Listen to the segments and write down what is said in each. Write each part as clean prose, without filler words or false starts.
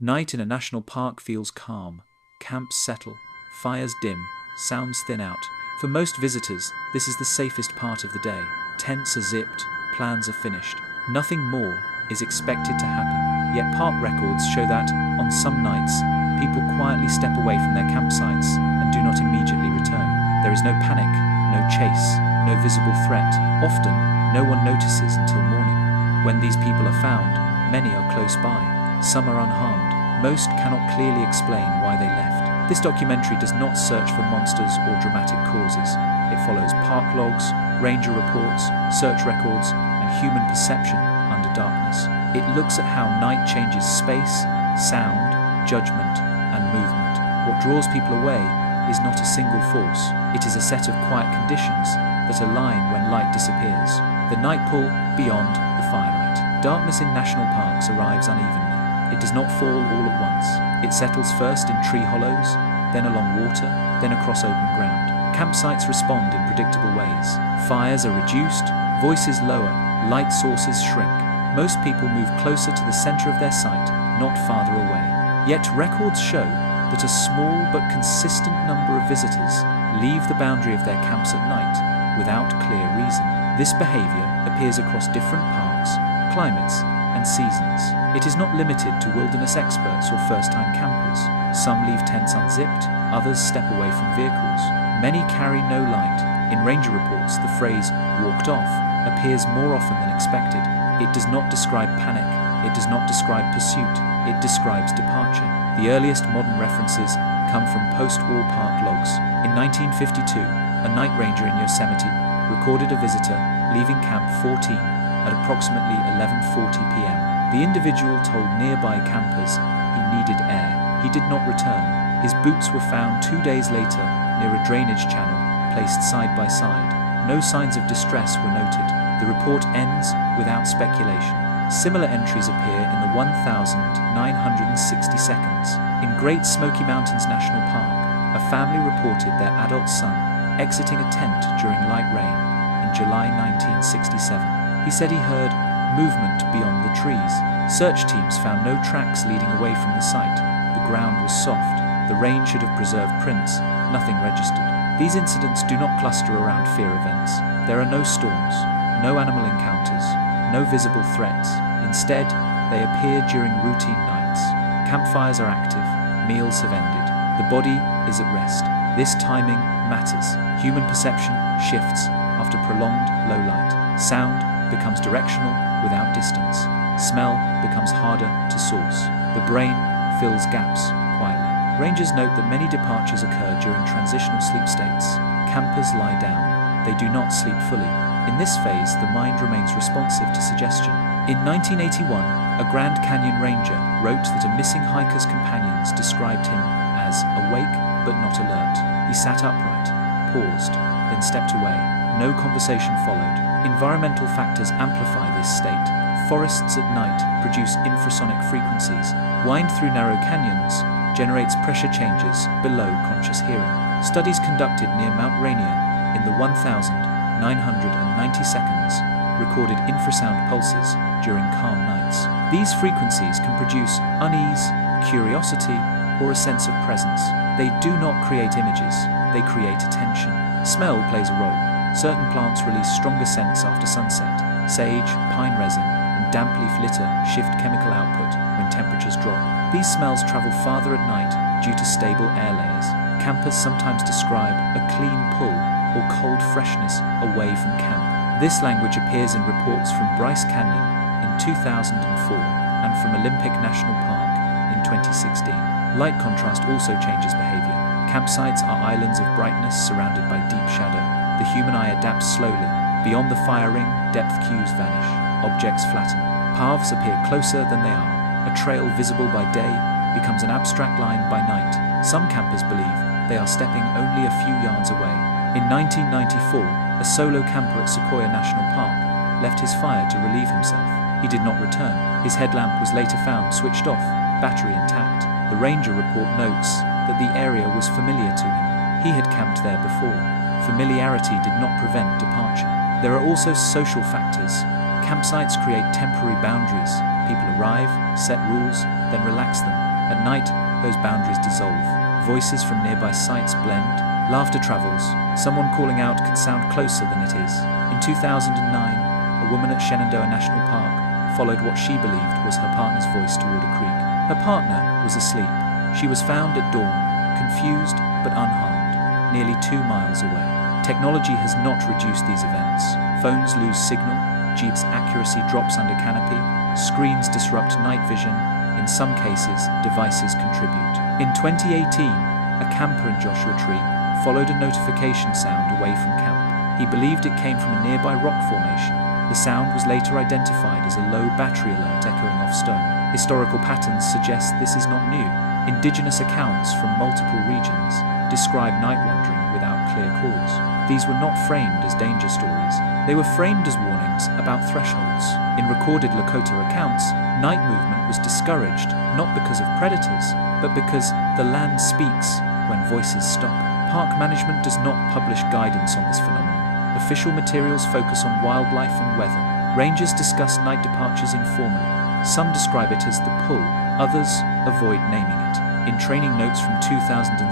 Night in a national park feels calm. Camps settle, fires dim, sounds thin out. For most visitors, this is the safest part of the day. Tents are zipped, plans are finished. Nothing more is expected to happen. Yet park records show that, on some nights, people quietly step away from their campsites and do not immediately return. There is no panic, no chase, no visible threat. Often, no one notices until morning. When these people are found, many are close by. Some are unharmed. Most cannot clearly explain why they left. This documentary does not search for monsters or dramatic causes. It follows park logs, ranger reports, search records, and human perception under darkness. It looks at how night changes space, sound, judgment, and movement. What draws people away is not a single force. It is a set of quiet conditions that align when light disappears. The night pull beyond the firelight. Darkness in national parks arrives unevenly. It does not fall all at once. It settles first in tree hollows, then along water, then across open ground. Campsites respond in predictable ways. Fires are reduced, voices lower, light sources shrink. Most people move closer to the center of their site, not farther away. Yet records show that a small but consistent number of visitors leave the boundary of their camps at night without clear reason. This behavior appears across different parks, climates, and seasons. It is not limited to wilderness experts or first-time campers. Some leave tents unzipped, others step away from vehicles. Many carry no light. In ranger reports, the phrase "walked off" appears more often than expected. It does not describe panic. It does not describe pursuit. It describes departure. The earliest modern references come from post-war park logs. In 1952, a night ranger in Yosemite recorded a visitor leaving Camp 14 at approximately 11:40 p.m. The individual told nearby campers he needed air. He did not return. His boots were found 2 days later near a drainage channel, placed side by side. No signs of distress were noted. The report ends without speculation. Similar entries appear in the 1,960 seconds. In Great Smoky Mountains National Park, a family reported their adult son exiting a tent during light rain in July 1967. He said he heard movement beyond the trees. Search teams found no tracks leading away from the site. The ground was soft. The rain should have preserved prints. Nothing registered. These incidents do not cluster around fear events. There are no storms, no animal encounters, no visible threats. Instead, they appear during routine nights. Campfires are active. Meals have ended. The body is at rest. This timing matters. Human perception shifts after prolonged low light. Sound becomes directional without distance. Smell becomes harder to source. The brain fills gaps quietly. Rangers note that many departures occur during transitional sleep states. Campers lie down. They do not sleep fully. In this phase, the mind remains responsive to suggestion. In 1981, a Grand Canyon ranger wrote that a missing hiker's companions described him as awake but not alert. He sat upright, paused, then stepped away. No conversation followed. Environmental factors amplify this state. Forests at night produce infrasonic frequencies. Wind through narrow canyons generates pressure changes below conscious hearing. Studies conducted near Mount Rainier in the 1,990 seconds recorded infrasound pulses during calm nights. These frequencies can produce unease, curiosity, or a sense of presence. They do not create images, they create attention. Smell plays a role. Certain plants release stronger scents after sunset. Sage, pine resin, and damp leaf litter shift chemical output when temperatures drop. These smells travel farther at night due to stable air layers. Campers sometimes describe a clean pull or cold freshness away from camp. This language appears in reports from Bryce Canyon in 2004 and from Olympic National Park in 2016. Light contrast also changes behavior. Campsites are islands of brightness surrounded by deep shadow. The human eye adapts slowly. Beyond the fire ring, depth cues vanish. Objects flatten. Paths appear closer than they are. A trail visible by day becomes an abstract line by night. Some campers believe they are stepping only a few yards away. In 1994, a solo camper at Sequoia National Park left his fire to relieve himself. He did not return. His headlamp was later found switched off, battery intact. The ranger report notes that the area was familiar to him. He had camped there before. Familiarity did not prevent departure. There are also social factors. Campsites create temporary boundaries. People arrive, set rules, then relax them. At night, those boundaries dissolve. Voices from nearby sites blend. Laughter travels. Someone calling out can sound closer than it is. In 2009, a woman at Shenandoah National Park followed what she believed was her partner's voice toward a creek. Her partner was asleep. She was found at dawn, confused but unharmed, nearly 2 miles away. Technology has not reduced these events. Phones lose signal, Jeep's accuracy drops under canopy, screens disrupt night vision. In some cases, devices contribute. In 2018, a camper in Joshua Tree followed a notification sound away from camp. He believed it came from a nearby rock formation. The sound was later identified as a low battery alert echoing off stone. Historical patterns suggest this is not new. Indigenous accounts from multiple regions describe night wandering without clear cause. These were not framed as danger stories. They were framed as warnings about thresholds. In recorded Lakota accounts, night movement was discouraged not because of predators, but because the land speaks when voices stop. Park management does not publish guidance on this phenomenon. Official materials focus on wildlife and weather. Rangers discuss night departures informally. Some describe it as the pull, others avoid naming it. In training notes from 2007,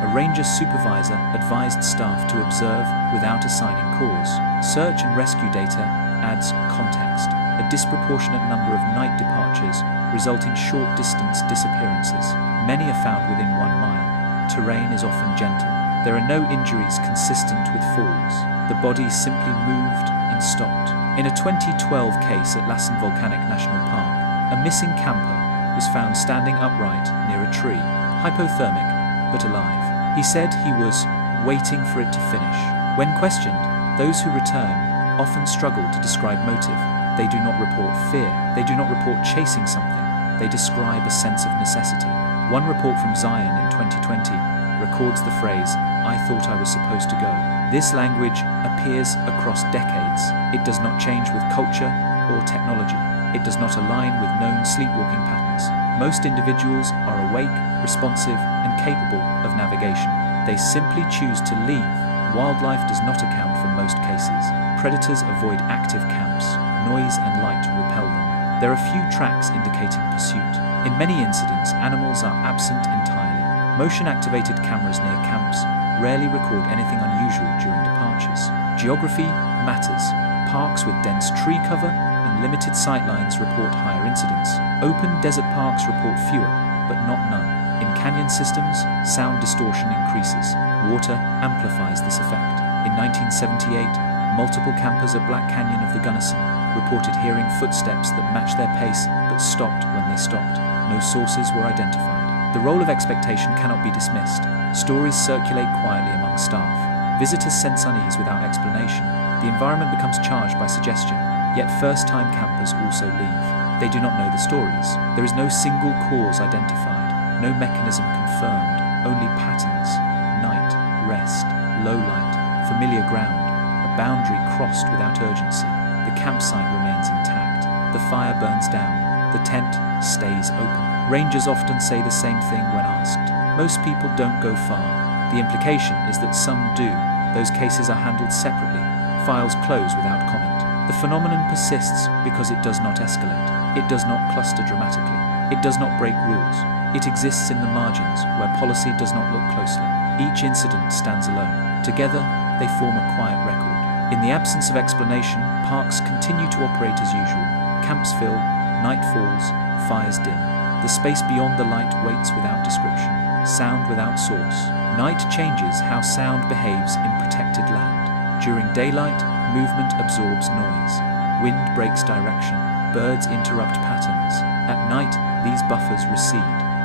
a ranger supervisor advised staff to observe without assigning cause. Search and rescue data adds context. A disproportionate number of night departures result in short-distance disappearances. Many are found within 1 mile. Terrain is often gentle. There are no injuries consistent with falls. The body simply moved and stopped. In a 2012 case at Lassen Volcanic National Park, a missing camper was found standing upright near a tree, hypothermic but alive. He said he was waiting for it to finish. When questioned, those who return often struggle to describe motive. They do not report fear. They do not report chasing something. They describe a sense of necessity. One report from Zion in 2020 records the phrase, "I thought I was supposed to go." This language appears across decades. It does not change with culture or technology. It does not align with known sleepwalking patterns. Most individuals are awake, responsive, and capable of navigation. They simply choose to leave. Wildlife does not account for most cases. Predators avoid active camps. Noise and light repel them. There are few tracks indicating pursuit. In many incidents, animals are absent entirely. Motion-activated cameras near camps rarely record anything unusual during departures. Geography matters. Parks with dense tree cover and limited sightlines report higher incidence. Open desert parks report fewer, but not none. In canyon systems, sound distortion increases. Water amplifies this effect. In 1978, multiple campers at Black Canyon of the Gunnison reported hearing footsteps that matched their pace but stopped when they stopped. No sources were identified. The role of expectation cannot be dismissed. Stories circulate quietly among staff. Visitors sense unease without explanation. The environment becomes charged by suggestion, yet first-time campers also leave. They do not know the stories. There is no single cause identified, no mechanism confirmed, only patterns: night, rest, low light, familiar ground, a boundary crossed without urgency. The campsite remains intact. The fire burns down. The tent stays open. Rangers often say the same thing when asked. Most people don't go far. The implication is that some do. Those cases are handled separately. Files close without comment. The phenomenon persists because it does not escalate. It does not cluster dramatically. It does not break rules. It exists in the margins where policy does not look closely. Each incident stands alone. Together, they form a quiet record. In the absence of explanation, parks continue to operate as usual. Camps fill, night falls, fires dim. The space beyond the light waits without description, sound without source. Night changes how sound behaves in protected land. During daylight, movement absorbs noise. Wind breaks direction. Birds interrupt patterns. At night, these buffers recede.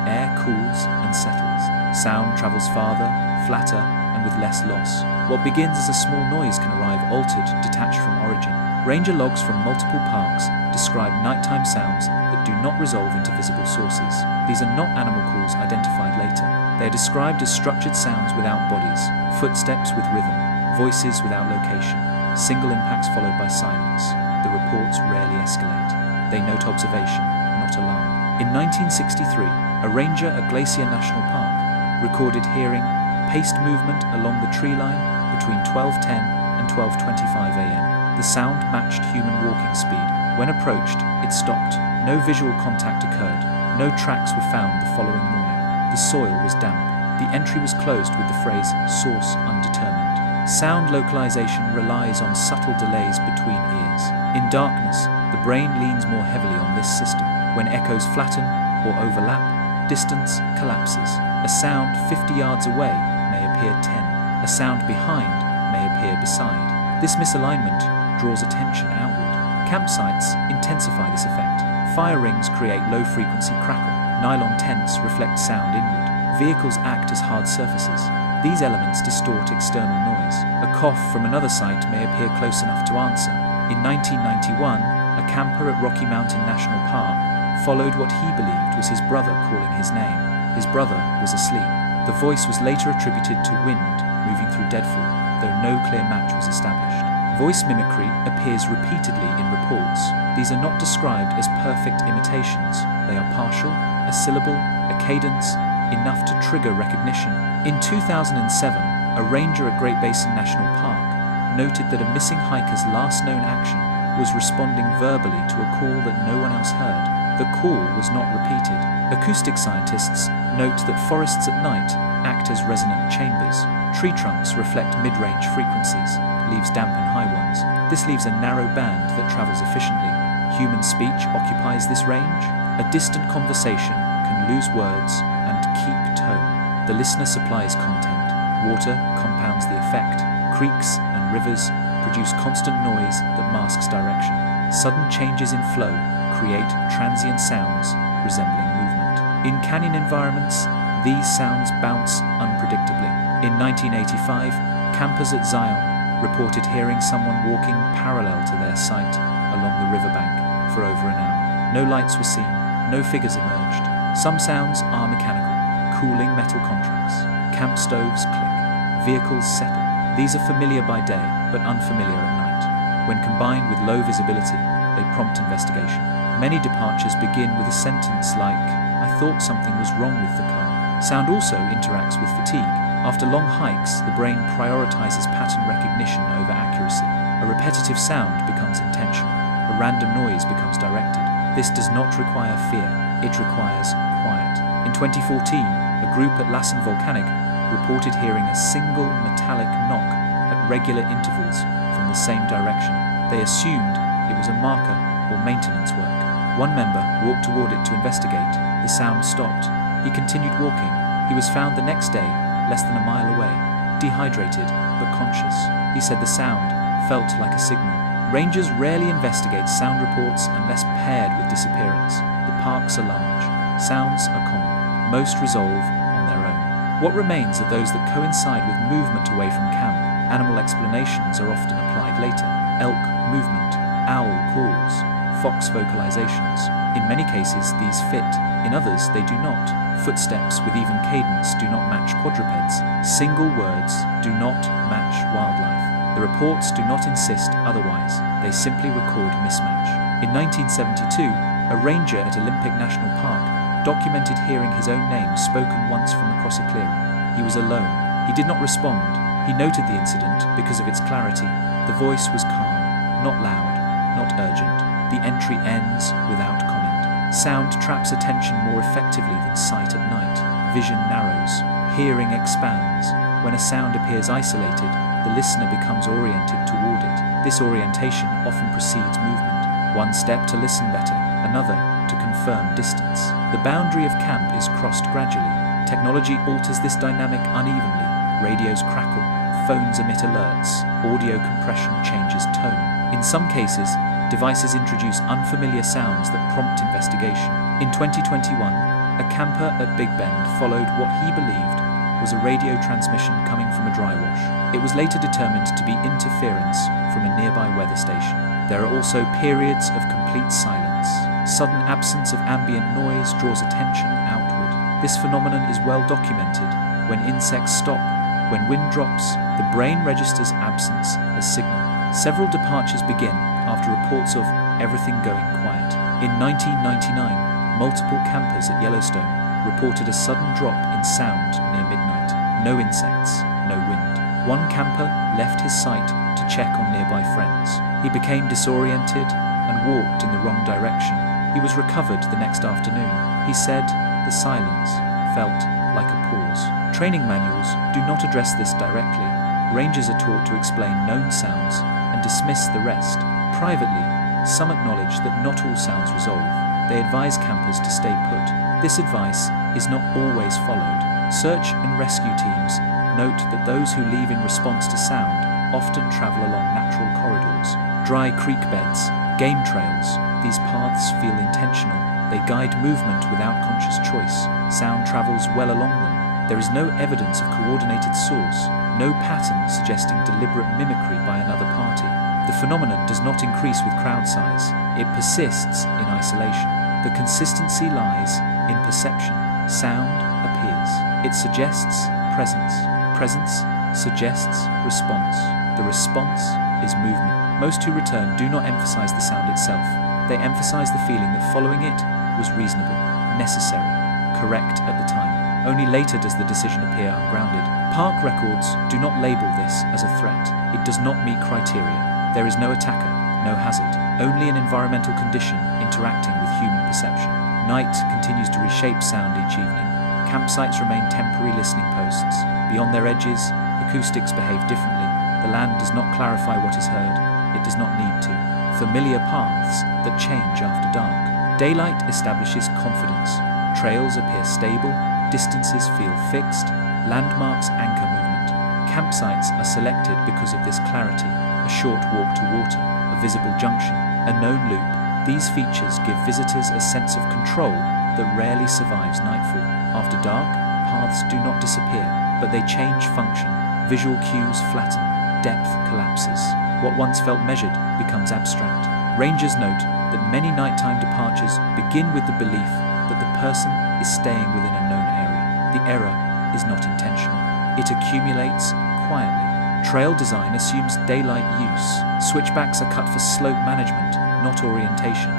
Air cools and settles. Sound travels farther, flatter, and with less loss. What begins as a small noise can arrive altered, detached from origin. Ranger logs from multiple parks describe nighttime sounds that do not resolve into visible sources. These are not animal calls identified later. They are described as structured sounds without bodies, footsteps with rhythm, voices without location, single impacts followed by silence. The reports rarely escalate. They note observation, not alarm. In 1963, a ranger at Glacier National Park recorded hearing paced movement along the tree line between 12:10 and 12:25 a.m. The sound matched human walking speed. When approached, it stopped. No visual contact occurred. No tracks were found the following morning. The soil was damp. The entry was closed with the phrase, "source undetermined." Sound localization relies on subtle delays between ears. In darkness, the brain leans more heavily on this system. When echoes flatten or overlap, distance collapses. A sound 50 yards away may appear 10. A sound behind may appear beside. This misalignment draws attention outward. Campsites intensify this effect. Fire rings create low-frequency crackle. Nylon tents reflect sound inward. Vehicles act as hard surfaces. These elements distort external noise. A cough from another site may appear close enough to answer. In 1991, a camper at Rocky Mountain National Park followed what he believed was his brother calling his name. His brother was asleep. The voice was later attributed to wind moving through deadfall, though no clear match was established. Voice mimicry appears repeatedly in reports. These are not described as perfect imitations. They are partial, a syllable, a cadence, enough to trigger recognition. In 2007, a ranger at Great Basin National Park noted that a missing hiker's last known action was responding verbally to a call that no one else heard. The call was not repeated. Acoustic scientists note that forests at night act as resonant chambers. Tree trunks reflect mid-range frequencies, leaves dampen high ones. This leaves a narrow band that travels efficiently. Human speech occupies this range. A distant conversation can lose words and keep tone. The listener supplies content. Water compounds the effect. Creeks and rivers produce constant noise that masks direction. Sudden changes in flow create transient sounds resembling movement. In canyon environments, these sounds bounce unpredictably. In 1985, campers at Zion reported hearing someone walking parallel to their site along the riverbank for over an hour. No lights were seen, no figures emerged. Some sounds are mechanical, cooling metal contracts. Camp stoves click, vehicles settle. These are familiar by day, but unfamiliar at night. When combined with low visibility, they prompt investigation. Many departures begin with a sentence like, "I thought something was wrong with the car." Sound also interacts with fatigue. After long hikes, the brain prioritizes pattern recognition over accuracy. A repetitive sound becomes intentional. A random noise becomes directed. This does not require fear, it requires quiet. In 2014, a group at Lassen Volcanic reported hearing a single metallic knock at regular intervals from the same direction. They assumed it was a marker or maintenance work. One member walked toward it to investigate. The sound stopped. He continued walking. He was found the next day, less than a mile away, dehydrated but conscious. He said the sound felt like a signal. Rangers rarely investigate sound reports unless paired with disappearance. The parks are large. Sounds are common. Most resolve on their own. What remains are those that coincide with movement away from camp. Animal explanations are often applied later. Elk movement, owl calls, fox vocalizations. In many cases, these fit. In others, they do not. Footsteps with even cadence do not match quadrupeds. Single words do not match wildlife. The reports do not insist otherwise. They simply record mismatch. In 1972, a ranger at Olympic National Park documented hearing his own name spoken once from across a clearing. He was alone. He did not respond. He noted the incident because of its clarity. The voice was calm, not loud, not urgent. The entry ends without comment. Sound traps attention more effectively than sight at night. Vision narrows. Hearing expands. When a sound appears isolated, the listener becomes oriented toward it. This orientation often precedes movement. One step to listen better, another to confirm distance. The boundary of camp is crossed gradually. Technology alters this dynamic unevenly. Radios crackle, phones emit alerts, audio compression changes tone. In some cases, devices introduce unfamiliar sounds that prompt investigation. In 2021, a camper at Big Bend followed what he believed was a radio transmission coming from a dry wash. It was later determined to be interference from a nearby weather station. There are also periods of complete silence. Sudden absence of ambient noise draws attention outward. This phenomenon is well documented. When insects stop, when wind drops, the brain registers absence as signal. Several departures begin after reports of everything going quiet. In 1999, multiple campers at Yellowstone reported a sudden drop in sound near midnight. No insects, no wind. One camper left his site to check on nearby friends. He became disoriented and walked in the wrong direction. He was recovered the next afternoon. He said, "The silence felt like a pause." Training manuals do not address this directly. Rangers are taught to explain known sounds and dismiss the rest. Privately, some acknowledge that not all sounds resolve. They advise campers to stay put. This advice is not always followed. Search and rescue teams note that those who leave in response to sound often travel along natural corridors, dry creek beds, game trails. These paths feel intentional. They guide movement without conscious choice. Sound travels well along them. There is no evidence of coordinated source, no pattern suggesting deliberate mimicry by another party. The phenomenon does not increase with crowd size. It persists in isolation. The consistency lies in perception. Sound appears. It suggests presence. Presence suggests response. The response is movement. Most who return do not emphasize the sound itself. They emphasize the feeling that following it was reasonable, necessary, correct at the time. Only later does the decision appear ungrounded. Park records do not label this as a threat. It does not meet criteria. There is no attacker, no hazard, only an environmental condition interacting with human perception. Night continues to reshape sound each evening. Campsites remain temporary listening posts. Beyond their edges, acoustics behave differently. The land does not clarify what is heard. It does not need to. Familiar paths that change after dark. Daylight establishes confidence. Trails appear stable. Distances feel fixed. Landmarks anchor movement. Campsites are selected because of this clarity. A short walk to water, a visible junction, a known loop. These features give visitors a sense of control that rarely survives nightfall. After dark, paths do not disappear, but they change function. Visual cues flatten, depth collapses. What once felt measured becomes abstract. Rangers note that many nighttime departures begin with the belief that the person is staying within a known area. The error is not intentional. It accumulates quietly. Trail design assumes daylight use. Switchbacks are cut for slope management, not orientation.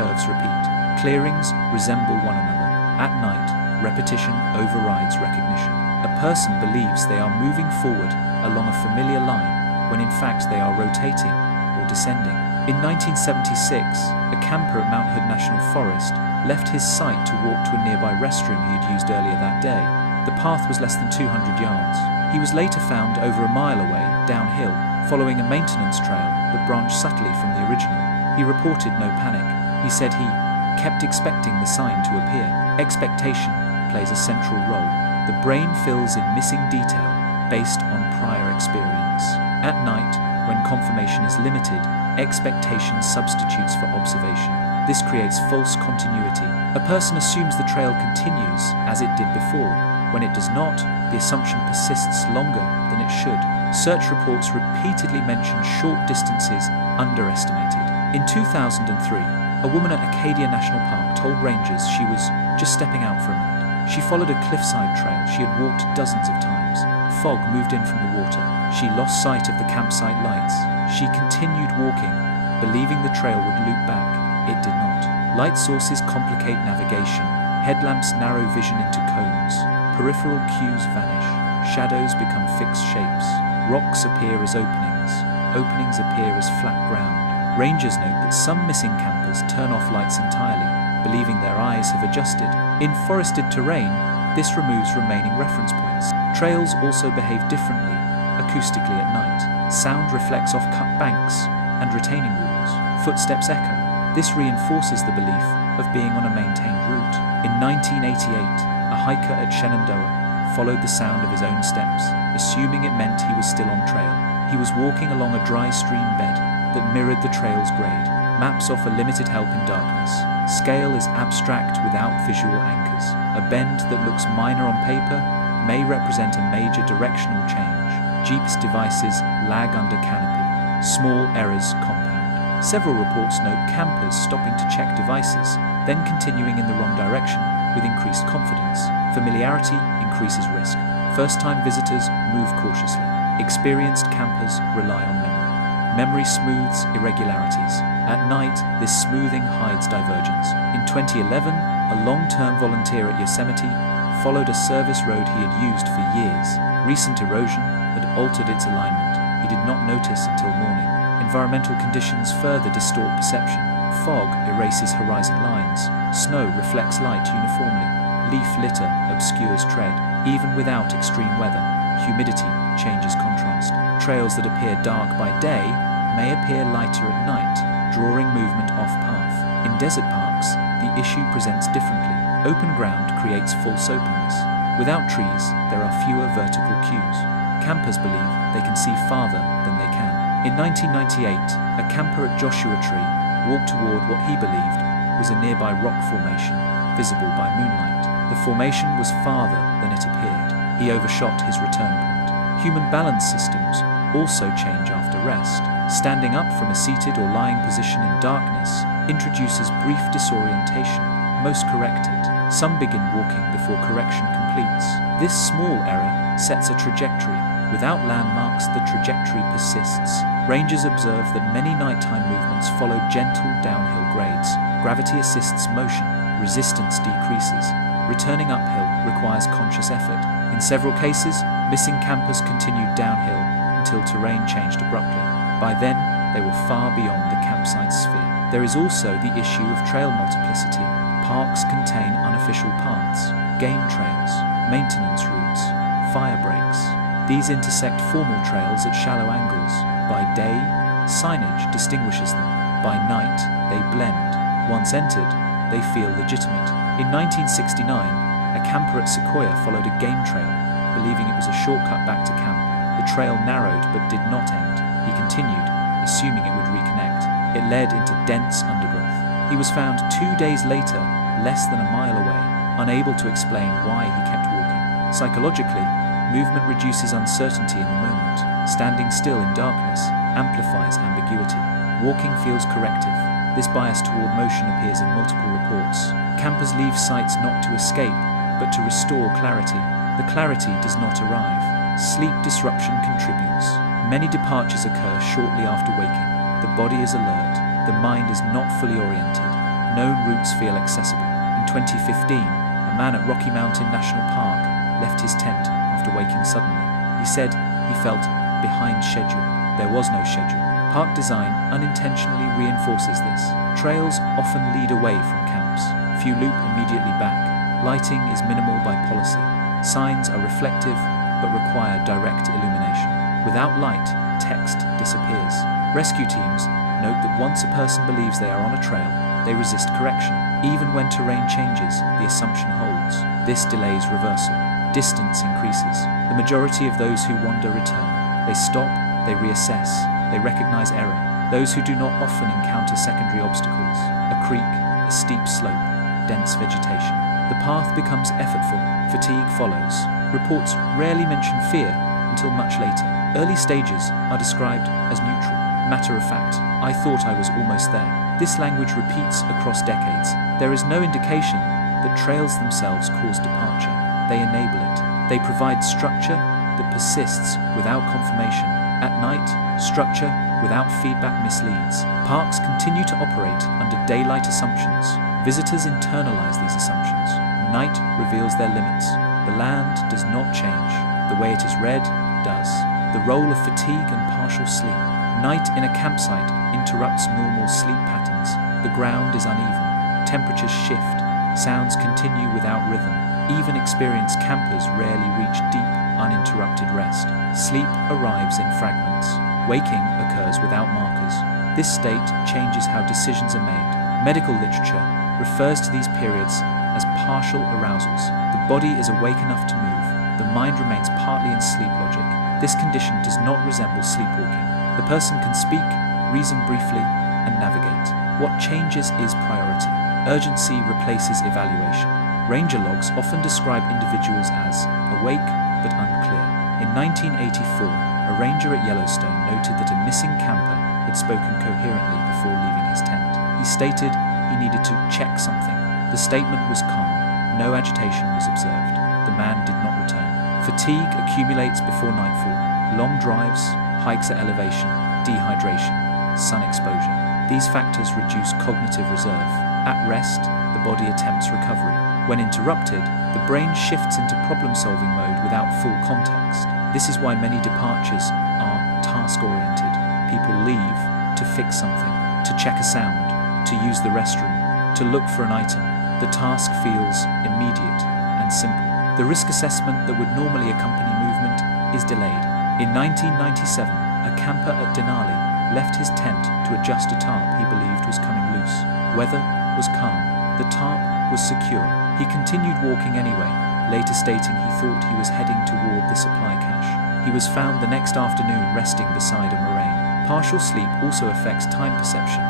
Curves repeat. Clearings resemble one another. At night, repetition overrides recognition. A person believes they are moving forward along a familiar line, when in fact they are rotating or descending. In 1976, a camper at Mount Hood National Forest left his site to walk to a nearby restroom he had used earlier that day. The path was less than 200 yards. He was later found over a mile away, downhill, following a maintenance trail that branched subtly from the original. He reported no panic. He said he kept expecting the sign to appear. Expectation plays a central role. The brain fills in missing detail based on prior experience. At night, when confirmation is limited, expectation substitutes for observation. This creates false continuity. A person assumes the trail continues as it did before. When it does not, the assumption persists longer than it should. Search reports repeatedly mention short distances underestimated. In 2003, a woman at Acadia National Park told rangers she was just stepping out for a minute. She followed a cliffside trail she had walked dozens of times. Fog moved in from the water. She lost sight of the campsite lights. She continued walking, believing the trail would loop back. It did not. Light sources complicate navigation. Headlamps narrow vision into cones. Peripheral cues vanish. Shadows become fixed shapes. Rocks appear as openings. Openings appear as flat ground. Rangers note that some missing campers turn off lights entirely, believing their eyes have adjusted. In forested terrain, this removes remaining reference points. Trails also behave differently, acoustically at night. Sound reflects off cut banks and retaining walls. Footsteps echo. This reinforces the belief of being on a maintained route. In 1988, a hiker at Shenandoah followed the sound of his own steps, assuming it meant he was still on trail. He was walking along a dry stream bed that mirrored the trail's grade. Maps offer limited help in darkness. Scale is abstract without visual anchors. A bend that looks minor on paper may represent a major directional change. GPS devices lag under canopy. Small errors compound. Several reports note campers stopping to check devices, then continuing in the wrong direction with increased confidence. Familiarity increases risk. First-time visitors move cautiously. Experienced campers rely on memory. Memory smooths irregularities. At night, this smoothing hides divergence. In 2011, a long-term volunteer at Yosemite followed a service road he had used for years. Recent erosion had altered its alignment. He did not notice until morning. Environmental conditions further distort perception. Fog erases horizon lines. Snow reflects light uniformly. Leaf litter obscures tread. Even without extreme weather, humidity changes contrast. Trails that appear dark by day may appear lighter at night, drawing movement off path. In desert parks, the issue presents differently. Open ground creates false openness. Without trees, there are fewer vertical cues. Campers believe they can see farther than they can. In 1998, a camper at Joshua Tree walked toward what he believed was a nearby rock formation, visible by moonlight. The formation was farther than it appeared. He overshot his return point. Human balance systems also change after rest. Standing up from a seated or lying position in darkness introduces brief disorientation, most corrected. Some begin walking before correction completes. This small error sets a trajectory. Without landmarks, the trajectory persists. Rangers observe that many nighttime movements follow gentle downhill grades. Gravity assists motion. Resistance decreases. Returning uphill requires conscious effort. In several cases, missing campers continued downhill until terrain changed abruptly. By then, they were far beyond the campsite sphere. There is also the issue of trail multiplicity. Parks contain unofficial paths, game trails, maintenance routes, fire breaks. These intersect formal trails at shallow angles. By day, signage distinguishes them. By night, they blend. Once entered, they feel legitimate. In 1969, a camper at Sequoia followed a game trail, believing it was a shortcut back to camp. The trail narrowed but did not end. He continued, assuming it would reconnect. It led into dense undergrowth. He was found 2 days later, less than a mile away, unable to explain why he kept walking. Psychologically, movement reduces uncertainty in the moment. Standing still in darkness amplifies ambiguity. Walking feels corrective. This bias toward motion appears in multiple reports. Campers leave sites not to escape, but to restore clarity. The clarity does not arrive. Sleep disruption contributes. Many departures occur shortly after waking. The body is alert. The mind is not fully oriented. Known routes feel accessible. In 2015, a man at Rocky Mountain National Park left his tent after waking suddenly. He said he felt behind schedule. There was no schedule. Park design unintentionally reinforces this. Trails often lead away from camps. Few loop immediately back. Lighting is minimal by policy. Signs are reflective but require direct illumination. Without light, text disappears. Rescue teams note that once a person believes they are on a trail, they resist correction. Even when terrain changes, the assumption holds. This delays reversal. Distance increases. The majority of those who wander return. They stop, they reassess, they recognize error. Those who do not often encounter secondary obstacles. A creek, a steep slope, dense vegetation. The path becomes effortful. Fatigue follows. Reports rarely mention fear until much later. Early stages are described as neutral. Matter of fact, I thought I was almost there. This language repeats across decades. There is no indication that trails themselves cause departure. They enable it. They provide structure that persists without confirmation. At night, structure without feedback misleads. Parks continue to operate under daylight assumptions. Visitors internalize these assumptions. Night reveals their limits. The land does not change. The way it is read does. The role of fatigue and partial sleep. Night in a campsite interrupts normal sleep patterns. The ground is uneven. Temperatures shift. Sounds continue without rhythm. Even experienced campers rarely reach deep, uninterrupted rest. Sleep arrives in fragments. Waking occurs without markers. This state changes how decisions are made. Medical literature refers to these periods as partial arousals. The body is awake enough to move. The mind remains partly in sleep logic. This condition does not resemble sleepwalking. The person can speak, reason briefly, and navigate. What changes is priority. Urgency replaces evaluation. Ranger logs often describe individuals as awake but unclear. In 1984, a ranger at Yellowstone noted that a missing camper had spoken coherently before leaving his tent. He stated he needed to check something. The statement was calm. No agitation was observed. The man did not return. Fatigue accumulates before nightfall. Long drives, hikes at elevation, dehydration, sun exposure. These factors reduce cognitive reserve. At rest, the body attempts recovery. When interrupted, the brain shifts into problem-solving mode without full context. This is why many departures are task-oriented. People leave to fix something, to check a sound, to use the restroom, to look for an item. The task feels immediate and simple. The risk assessment that would normally accompany movement is delayed. In 1997, a camper at Denali left his tent to adjust a tarp he believed was coming loose. Weather was calm. The tarp was secure. He continued walking anyway, later stating he thought he was heading toward the supply cache. He was found the next afternoon resting beside a moraine. Partial sleep also affects time perception.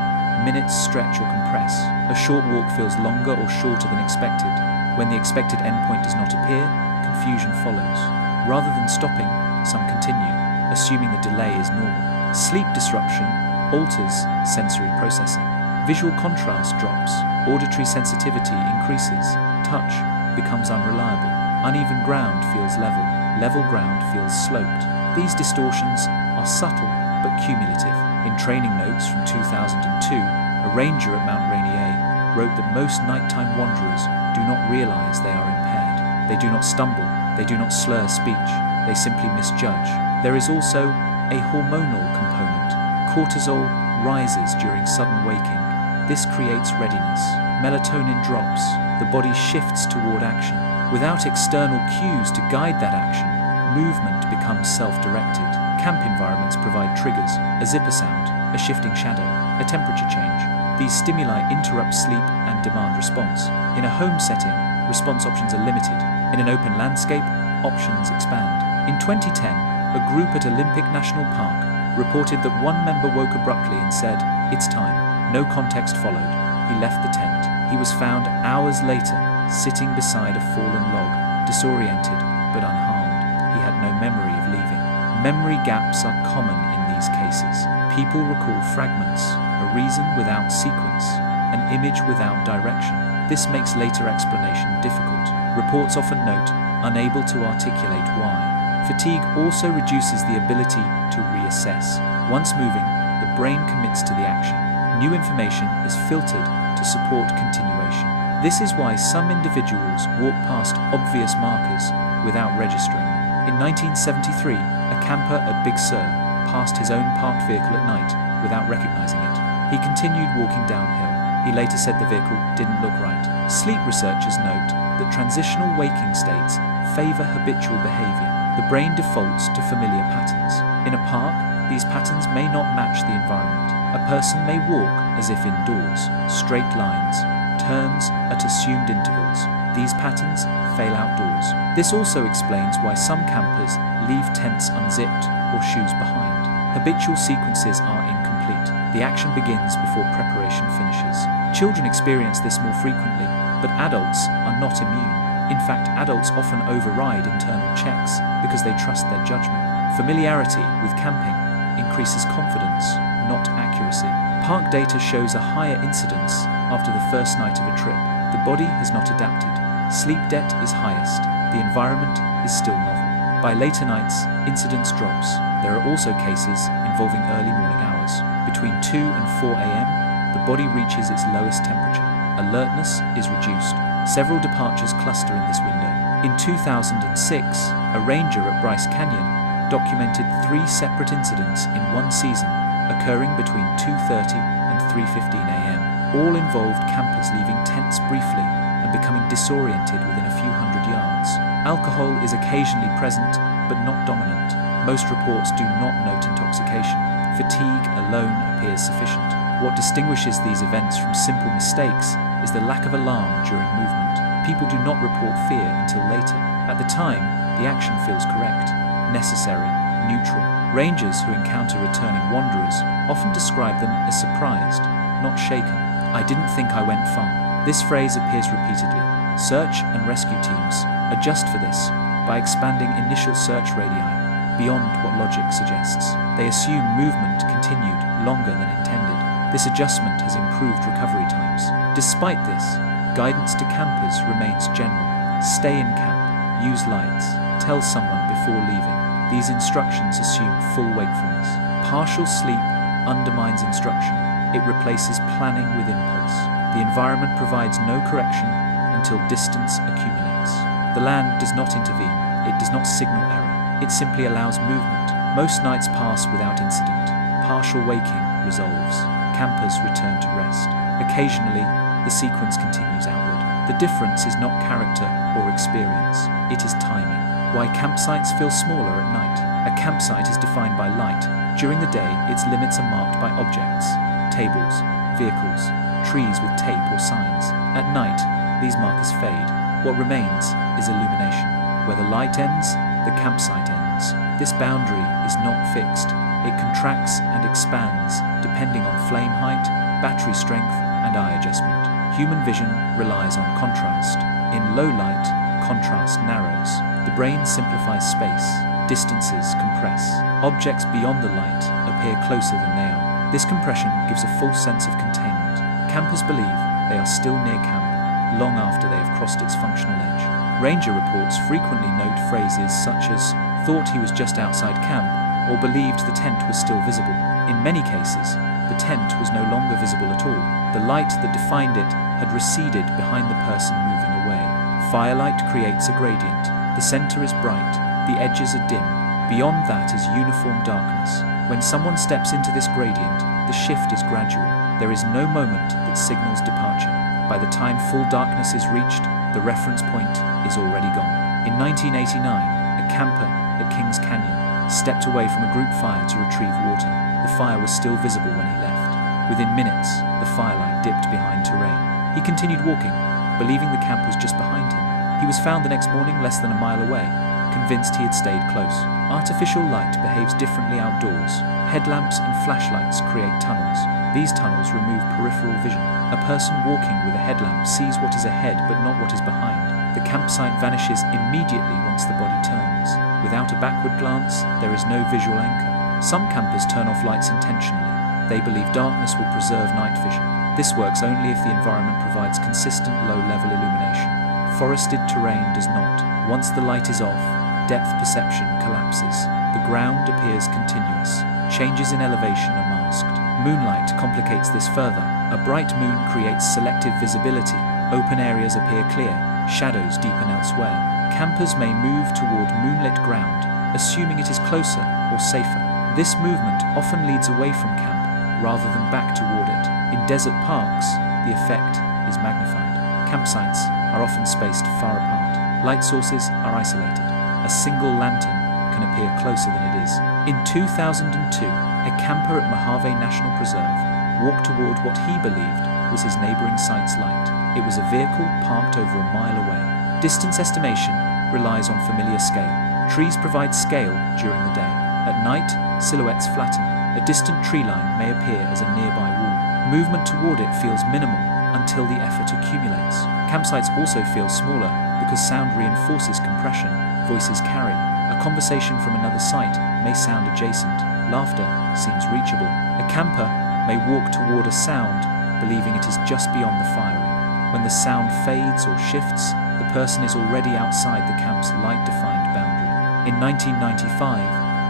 Minutes stretch or compress. A short walk feels longer or shorter than expected. When the expected endpoint does not appear, confusion follows. Rather than stopping, some continue, assuming the delay is normal. Sleep disruption alters sensory processing. Visual contrast drops. Auditory sensitivity increases. Touch becomes unreliable. Uneven ground feels level. Level ground feels sloped. These distortions are subtle but cumulative. In training notes from 2002, a ranger at Mount Rainier wrote that most nighttime wanderers do not realize they are impaired. They do not stumble. They do not slur speech. They simply misjudge. There is also a hormonal component. Cortisol rises during sudden waking. This creates readiness. Melatonin drops. The body shifts toward action. Without external cues to guide that action, movement becomes self-directed. Camp environments provide triggers, a zipper sound, a shifting shadow, a temperature change. These stimuli interrupt sleep and demand response. In a home setting, response options are limited. In an open landscape, options expand. In 2010, a group at Olympic National Park reported that one member woke abruptly and said, "It's time." No context followed. He left the tent. He was found hours later, sitting beside a fallen log, disoriented but unharmed. He had no memory of leaving. Memory gaps are common in these cases. People recall fragments, a reason without sequence, an image without direction. This makes later explanation difficult. Reports often note, unable to articulate why. Fatigue also reduces the ability to reassess. Once moving, the brain commits to the action. New information is filtered to support continuation. This is why some individuals walk past obvious markers without registering them. In 1973, a camper at Big Sur passed his own parked vehicle at night without recognizing it. He continued walking downhill. He later said the vehicle didn't look right. Sleep researchers note that transitional waking states favor habitual behavior. The brain defaults to familiar patterns. In a park, these patterns may not match the environment. A person may walk as if indoors, straight lines, turns at assumed intervals. These patterns fail outdoors. This also explains why some campers leave tents unzipped or shoes behind. Habitual sequences are incomplete. The action begins before preparation finishes. Children experience this more frequently, but adults are not immune. In fact, adults often override internal checks because they trust their judgment. Familiarity with camping increases confidence, not accuracy. Park data shows a higher incidence after the first night of a trip. The body has not adapted. Sleep debt is highest. The environment is still novel. By later nights, incidence drops. There are also cases involving early morning hours. Between 2 and 4 a.m., the body reaches its lowest temperature. Alertness is reduced. Several departures cluster in this window. In 2006, a ranger at Bryce Canyon documented 3 separate incidents in one season, occurring between 2:30 and 3:15 a.m. All involved campers leaving tents briefly and becoming disoriented within a few hundred yards. Alcohol is occasionally present, but not dominant. Most reports do not note intoxication. Fatigue alone appears sufficient. What distinguishes these events from simple mistakes is the lack of alarm during movement. People do not report fear until later. At the time, the action feels correct, necessary, neutral. Rangers who encounter returning wanderers often describe them as surprised, not shaken. "I didn't think I went far." This phrase appears repeatedly. Search and rescue teams adjust for this by expanding initial search radii beyond what logic suggests. They assume movement continued longer than intended. This adjustment has improved recovery times. Despite this, guidance to campers remains general. Stay in camp, use lights, tell someone before leaving. These instructions assume full wakefulness. Partial sleep undermines instruction. It replaces planning with impulse. The environment provides no correction until distance accumulates. The land does not intervene. It does not signal error. It simply allows movement. Most nights pass without incident. Partial waking resolves. Campers return to rest. Occasionally, the sequence continues outward. The difference is not character or experience, it is timing. Why campsites feel smaller at night. A campsite is defined by light. During the day, its limits are marked by objects, tables, vehicles, trees with tape or signs. At night, these markers fade. What remains is illumination. Where the light ends, the campsite ends. This boundary is not fixed. It contracts and expands depending on flame height, battery strength, and eye adjustment. Human vision relies on contrast. In low light, contrast narrows. The brain simplifies space. Distances compress. Objects beyond the light appear closer than they are. This compression gives a false sense of containment. Campers believe they are still near camp long after they have crossed its functional edge. Ranger reports frequently note phrases such as "thought he was just outside camp" or "believed the tent was still visible." In many cases, the tent was no longer visible at all. The light that defined it had receded behind the person moving away. Firelight creates a gradient. The center is bright, the edges are dim. Beyond that is uniform darkness. When someone steps into this gradient, the shift is gradual. There is no moment that signals departure. By the time full darkness is reached, the reference point is already gone. In 1989, a camper at Kings Canyon stepped away from a group fire to retrieve water. The fire was still visible when he left. Within minutes, the firelight dipped behind terrain. He continued walking, believing the camp was just behind him. He was found the next morning less than a mile away, convinced he had stayed close. Artificial light behaves differently outdoors. Headlamps and flashlights create tunnels. These tunnels remove peripheral vision. A person walking with a headlamp sees what is ahead but not what is behind. The campsite vanishes immediately once the body turns. Without a backward glance, there is no visual anchor. Some campers turn off lights intentionally. They believe darkness will preserve night vision. This works only if the environment provides consistent low-level illumination. Forested terrain does not. Once the light is off, depth perception collapses. The ground appears continuous. Changes in elevation are masked. Moonlight complicates this further. A bright moon creates selective visibility. Open areas appear clear. Shadows deepen elsewhere. Campers may move toward moonlit ground, assuming it is closer or safer. This movement often leads away from camp rather than back toward it. In desert parks, the effect is magnified. Campsites are often spaced far apart. Light sources are isolated. A single lantern can appear closer than it is. In 2002, a camper at Mojave National Preserve walked toward what he believed was his neighboring site's light. It was a vehicle parked over a mile away. Distance estimation relies on familiar scale. Trees provide scale during the day. At night, silhouettes flatten. A distant tree line may appear as a nearby wall. Movement toward it feels minimal until the effort accumulates. Campsites also feel smaller because sound reinforces compression. Voices carry. A conversation from another site may sound adjacent. Laughter seems reachable. A camper may walk toward a sound, believing it is just beyond the firing. When the sound fades or shifts, the person is already outside the camp's light-defined boundary. In 1995,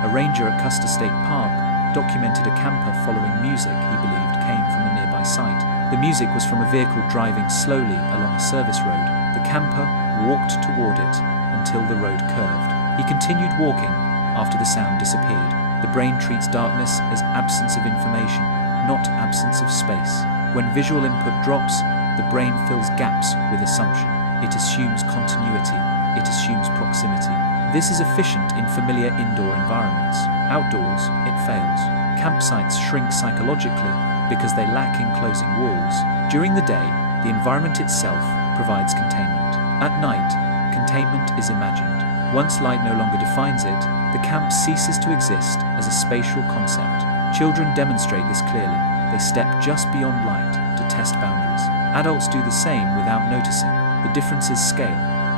a ranger at Custer State Park documented a camper following music he believed came from a nearby site. The music was from a vehicle driving slowly along a service road. The camper walked toward it until the road curved. He continued walking after the sound disappeared. The brain treats darkness as absence of information, not absence of space. When visual input drops, the brain fills gaps with assumption. It assumes continuity. It assumes proximity. This is efficient in familiar indoor environments. Outdoors, it fails. Campsites shrink psychologically because they lack enclosing walls. During the day, the environment itself provides containment. At night, containment is imagined. Once light no longer defines it, the camp ceases to exist as a spatial concept. Children demonstrate this clearly. They step just beyond light to test boundaries. Adults do the same without noticing. The difference is scale.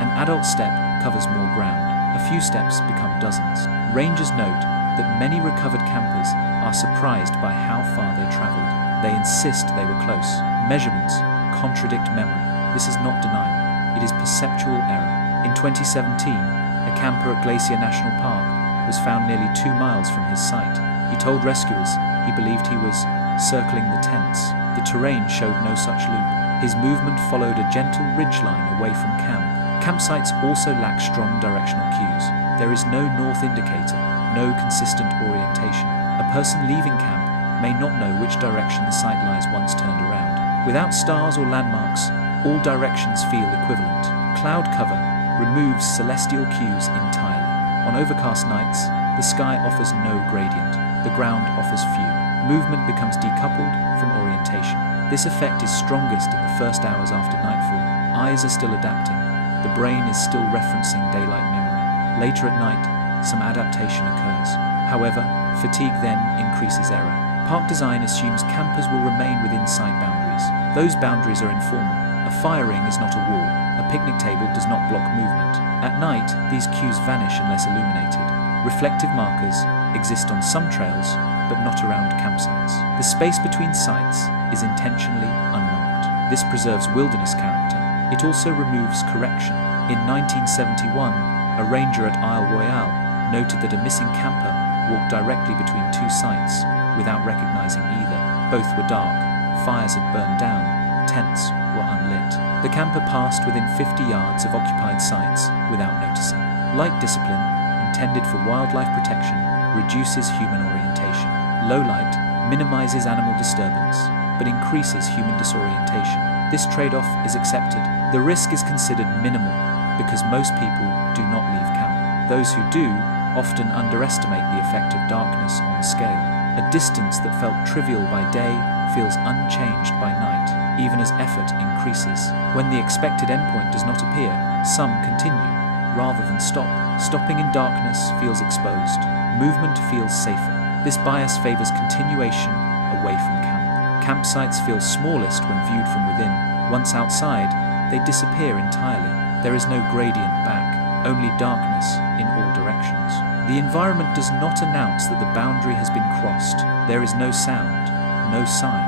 An adult step covers more ground. A few steps become dozens. Rangers note that many recovered campers are surprised by how far they traveled. They insist they were close. Measurements contradict memory. This is not denial. It is perceptual error. In 2017, a camper at Glacier National Park was found nearly 2 miles from his site. He told rescuers he believed he was circling the tents. The terrain showed no such loop. His movement followed a gentle ridgeline away from camp. Campsites also lack strong directional cues. There is no north indicator, no consistent orientation. A person leaving camp may not know which direction the site lies once turned around. Without stars or landmarks, all directions feel equivalent. Cloud cover removes celestial cues entirely. On overcast nights, the sky offers no gradient. The ground offers few. Movement becomes decoupled from orientation. This effect is strongest in the first hours after nightfall. Eyes are still adapting. The brain is still referencing daylight memory. Later at night, some adaptation occurs. However, fatigue then increases error. Park design assumes campers will remain within sight boundaries. Those boundaries are informal. A fire ring is not a wall. A picnic table does not block movement. At night, these cues vanish unless illuminated. Reflective markers exist on some trails, but not around campsites. The space between sites is intentionally unmarked. This preserves wilderness character. It also removes correction. In 1971, a ranger at Isle Royale noted that a missing camper walked directly between two sites without recognizing either. Both were dark, fires had burned down, tents were unlit. The camper passed within 50 yards of occupied sites without noticing. Light discipline, intended for wildlife protection, reduces human orientation. Low light minimizes animal disturbance, but increases human disorientation. This trade-off is accepted. The risk is considered minimal because most people do not leave camp. Those who do often underestimate the effect of darkness on scale. A distance that felt trivial by day feels unchanged by night, even as effort increases. When the expected endpoint does not appear, some continue, rather than stop. Stopping in darkness feels exposed. Movement feels safer. This bias favors continuation away from camp. Campsites feel smallest when viewed from within. Once outside, they disappear entirely. There is no gradient back, only darkness in all directions. The environment does not announce that the boundary has been crossed. There is no sound, no sign,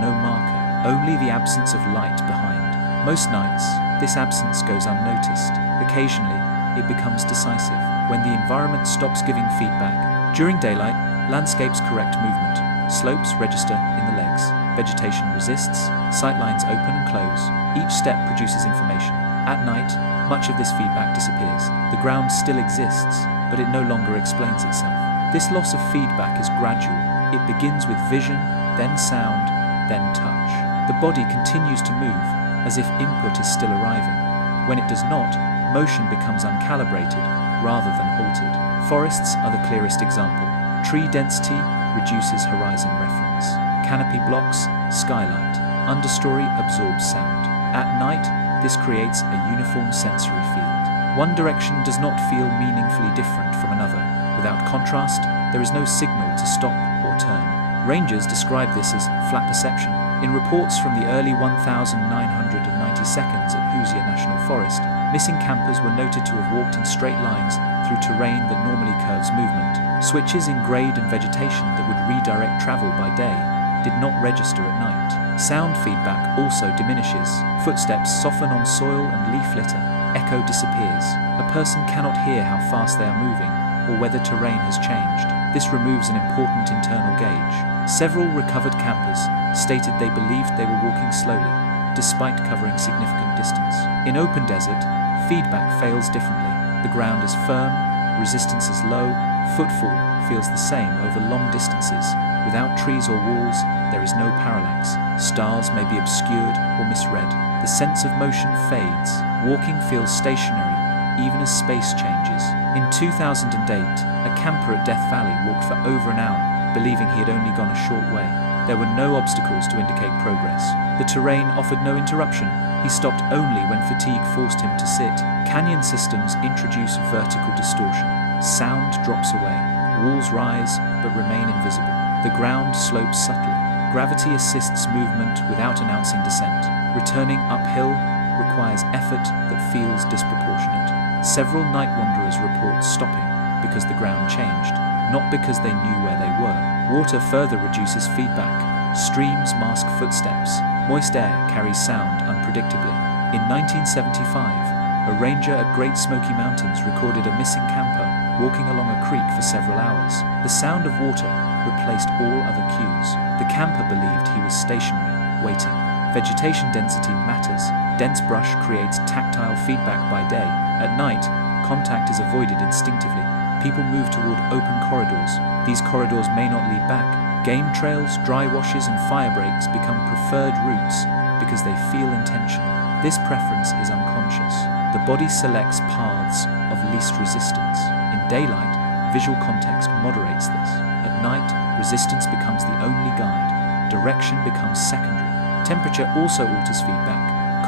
no marker, only the absence of light behind. Most nights, this absence goes unnoticed. Occasionally, it becomes decisive when the environment stops giving feedback. During daylight, landscapes correct movement. Slopes register in the legs. Vegetation resists. Sightlines open and close. Each step produces information. At night, much of this feedback disappears. The ground still exists, but it no longer explains itself. This loss of feedback is gradual. It begins with vision, then sound, then touch. The body continues to move, as if input is still arriving. When it does not, motion becomes uncalibrated, rather than halted. Forests are the clearest example. Tree density reduces horizon reference. Canopy blocks skylight. Understory absorbs sound. At night, this creates a uniform sensory field. One direction does not feel meaningfully different from another. Without contrast, there is no signal to stop or turn. Rangers describe this as flat perception. In reports from the early 1990 seconds at Hoosier National Forest, missing campers were noted to have walked in straight lines through terrain that normally curves movement. Switches in grade and vegetation that would redirect travel by day did not register at night. Sound feedback also diminishes. Footsteps soften on soil and leaf litter. Echo disappears. A person cannot hear how fast they are moving or whether terrain has changed. This removes an important internal gauge. Several recovered campers stated they believed they were walking slowly, despite covering significant distance. In open desert, feedback fails differently. The ground is firm, resistance is low, footfall feels the same over long distances. Without trees or walls, there is no parallax. Stars may be obscured or misread. The sense of motion fades. Walking feels stationary, even as space changes. In 2008, a camper at Death Valley walked for over an hour, believing he had only gone a short way. There were no obstacles to indicate progress. The terrain offered no interruption. He stopped only when fatigue forced him to sit. Canyon systems introduce vertical distortion. Sound drops away. Walls rise, but remain invisible. The ground slopes subtly. Gravity assists movement without announcing descent. Returning uphill requires effort that feels disproportionate. Several night wanderers report stopping because the ground changed, not because they knew where they were. Water further reduces feedback. Streams mask footsteps. Moist air carries sound unpredictably. In 1975, a ranger at Great Smoky Mountains recorded a missing camper walking along a creek for several hours. The sound of water replaced all other cues. The camper believed he was stationary, waiting. Vegetation density matters. Dense brush creates tactile feedback by day. At night, contact is avoided instinctively. People move toward open corridors. These corridors may not lead back, Game trails, dry washes, and fire breaks become preferred routes because they feel intentional. This preference is unconscious. The body selects paths of least resistance. In daylight, visual context moderates this. At night, resistance becomes the only guide. Direction becomes secondary. Temperature also alters feedback.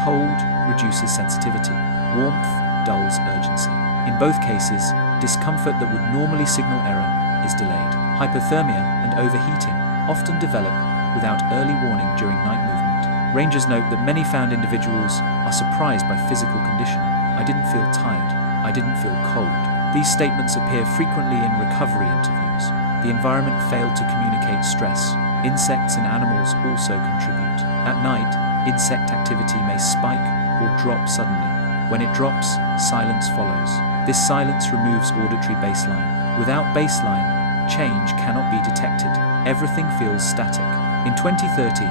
Cold reduces sensitivity. Warmth dulls urgency. In both cases, discomfort that would normally signal error is delayed. Hypothermia and overheating often develop without early warning during night movement. Rangers note that many found individuals are surprised by physical condition. I didn't feel tired. I didn't feel cold. These statements appear frequently in recovery interviews. The environment failed to communicate stress. Insects and animals also contribute. At night, insect activity may spike or drop suddenly. When it drops, silence follows. This silence removes auditory baseline. Without baseline, change cannot be detected. Everything feels static. In 2013,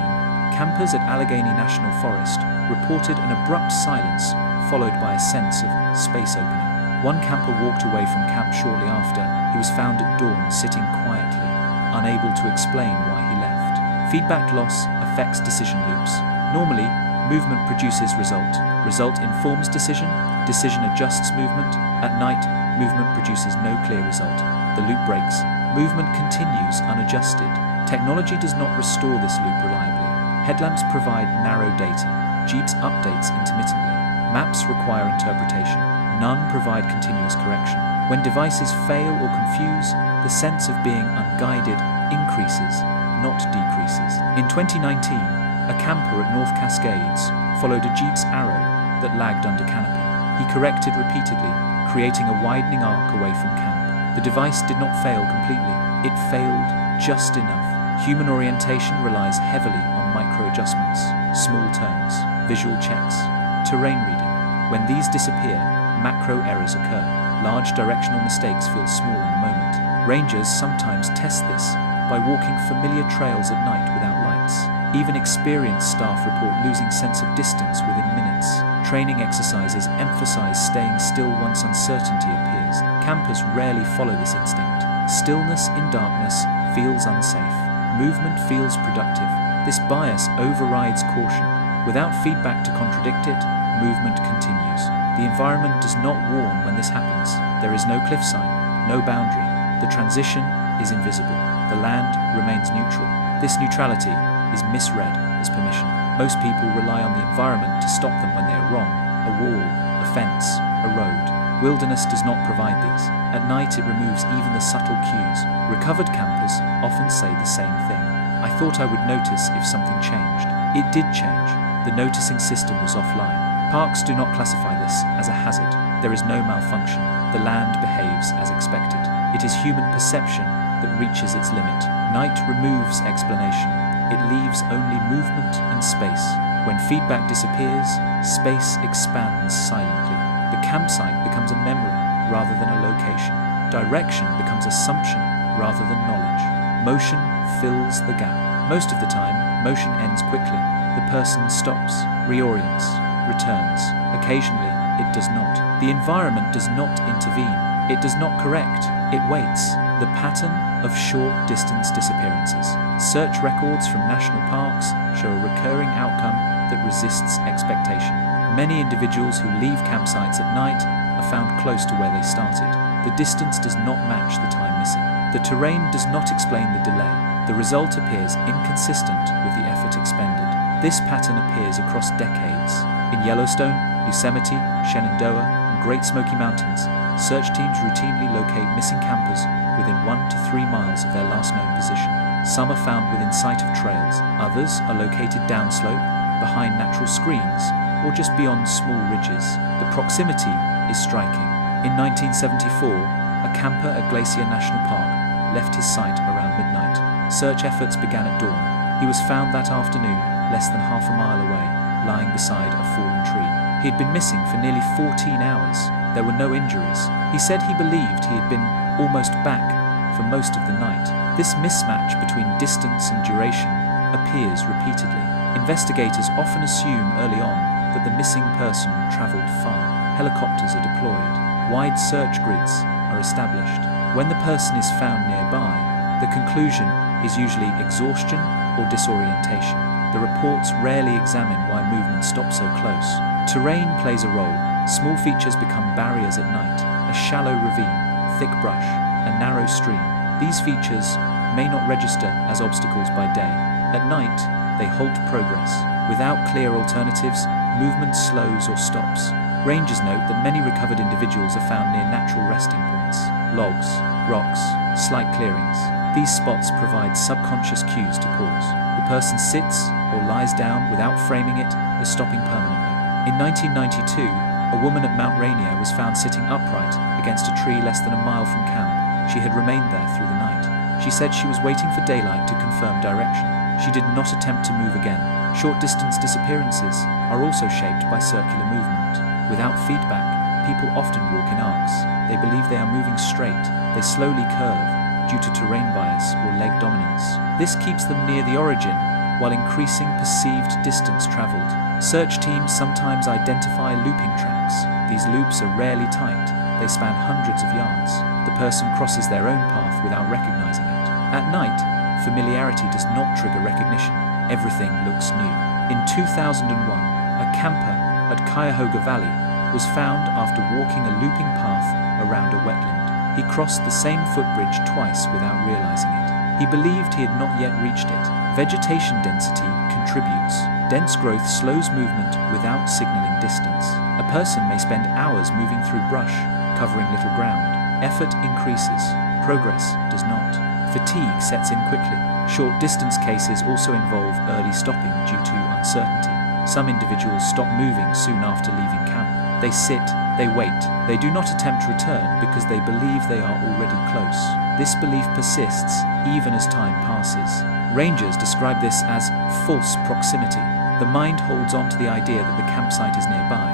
campers at Allegheny National Forest reported an abrupt silence followed by a sense of space opening. One camper walked away from camp shortly after. He was found at dawn sitting quietly, unable to explain why he left. Feedback loss affects decision loops. Normally, movement produces result. Result informs decision. Decision adjusts movement. At night, movement produces no clear result. The loop breaks. Movement continues unadjusted. Technology does not restore this loop reliably. Headlamps provide narrow data. Jeeps updates intermittently. Maps require interpretation. None provide continuous correction. When devices fail or confuse, the sense of being unguided increases, not decreases. In 2019, a camper at North Cascades followed a Jeep's arrow that lagged under canopy. He corrected repeatedly, creating a widening arc away from camp. The device did not fail completely. It failed just enough. Human orientation relies heavily on micro-adjustments, small turns, visual checks, terrain reading. When these disappear, macro errors occur. Large directional mistakes feel small in the moment. Rangers sometimes test this by walking familiar trails at night without lights. Even experienced staff report losing sense of distance within minutes. Training exercises emphasize staying still once uncertainty appears. Campers rarely follow this instinct. Stillness in darkness feels unsafe. Movement feels productive. This bias overrides caution. Without feedback to contradict it, movement continues. The environment does not warn when this happens. There is no cliff sign, no boundary. The transition is invisible. The land remains neutral. This neutrality is misread as permission. Most people rely on the environment to stop them when they are wrong. A wall, a fence, a road. Wilderness does not provide these. At night, it removes even the subtle cues. Recovered campers often say the same thing. I thought I would notice if something changed. It did change. The noticing system was offline. Parks do not classify this as a hazard. There is no malfunction. The land behaves as expected. It is human perception that reaches its limit. Night removes explanation. It leaves only movement and space. When feedback disappears, space expands silently. The campsite becomes a memory rather than a location. Direction becomes assumption rather than knowledge. Motion fills the gap. Most of the time, motion ends quickly. The person stops, reorients, returns. Occasionally, it does not. The environment does not intervene. It does not correct. It waits. The pattern of short-distance disappearances. Search records from national parks show a recurring outcome that resists expectation. Many individuals who leave campsites at night are found close to where they started. The distance does not match the time missing. The terrain does not explain the delay. The result appears inconsistent with the effort expended. This pattern appears across decades. In Yellowstone, Yosemite, Shenandoah, and Great Smoky Mountains, search teams routinely locate missing campers within 1 to 3 miles of their last known position. Some are found within sight of trails. Others are located downslope, behind natural screens, or just beyond small ridges. The proximity is striking. In 1974, a camper at Glacier National Park left his site around midnight. Search efforts began at dawn. He was found that afternoon, less than half a mile away, lying beside a fallen tree. He had been missing for nearly 14 hours. There were no injuries. He said he believed he had been almost back for most of the night. This mismatch between distance and duration appears repeatedly. Investigators often assume early on that the missing person traveled far. Helicopters are deployed. Wide search grids are established. When the person is found nearby, the conclusion is usually exhaustion or disorientation. The reports rarely examine why movement stops so close. Terrain plays a role. Small features become barriers at night. A shallow ravine, thick brush, a narrow stream. These features may not register as obstacles by day. At night, they halt progress. Without clear alternatives, movement slows or stops. Rangers note that many recovered individuals are found near natural resting points. Logs, rocks, slight clearings. These spots provide subconscious cues to pause. The person sits or lies down without framing it as stopping permanently. In 1992, a woman at Mount Rainier was found sitting upright against a tree less than a mile from camp. She had remained there through the night. She said she was waiting for daylight to confirm direction. She did not attempt to move again. Short-distance disappearances are also shaped by circular movement. Without feedback, people often walk in arcs. They believe they are moving straight. They slowly curve due to terrain bias or leg dominance. This keeps them near the origin while increasing perceived distance traveled. Search teams sometimes identify looping tracks. These loops are rarely tight. They span hundreds of yards. The person crosses their own path without recognizing it. At night, familiarity does not trigger recognition. Everything looks new. In 2001, a camper at Cuyahoga Valley was found after walking a looping path around a wetland. He crossed the same footbridge twice without realizing it. He believed he had not yet reached it. Vegetation density contributes. Dense growth slows movement without signaling distance. A person may spend hours moving through brush, covering little ground. Effort increases. Progress does not. Fatigue sets in quickly. Short-distance cases also involve early stopping due to uncertainty. Some individuals stop moving soon after leaving camp. They sit, they wait. They do not attempt return because they believe they are already close. This belief persists even as time passes. Rangers describe this as false proximity. The mind holds on to the idea that the campsite is nearby.